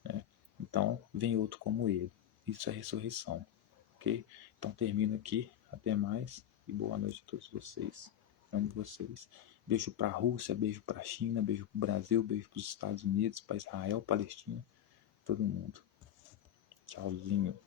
Né? Então vem outro como ele. Isso é ressurreição. Ok? Então termino aqui. Até mais e boa noite a todos vocês. Amo vocês. Beijo para a Rússia, beijo para a China, beijo para o Brasil, beijo para os Estados Unidos, para Israel, Palestina, todo mundo. Tchauzinho.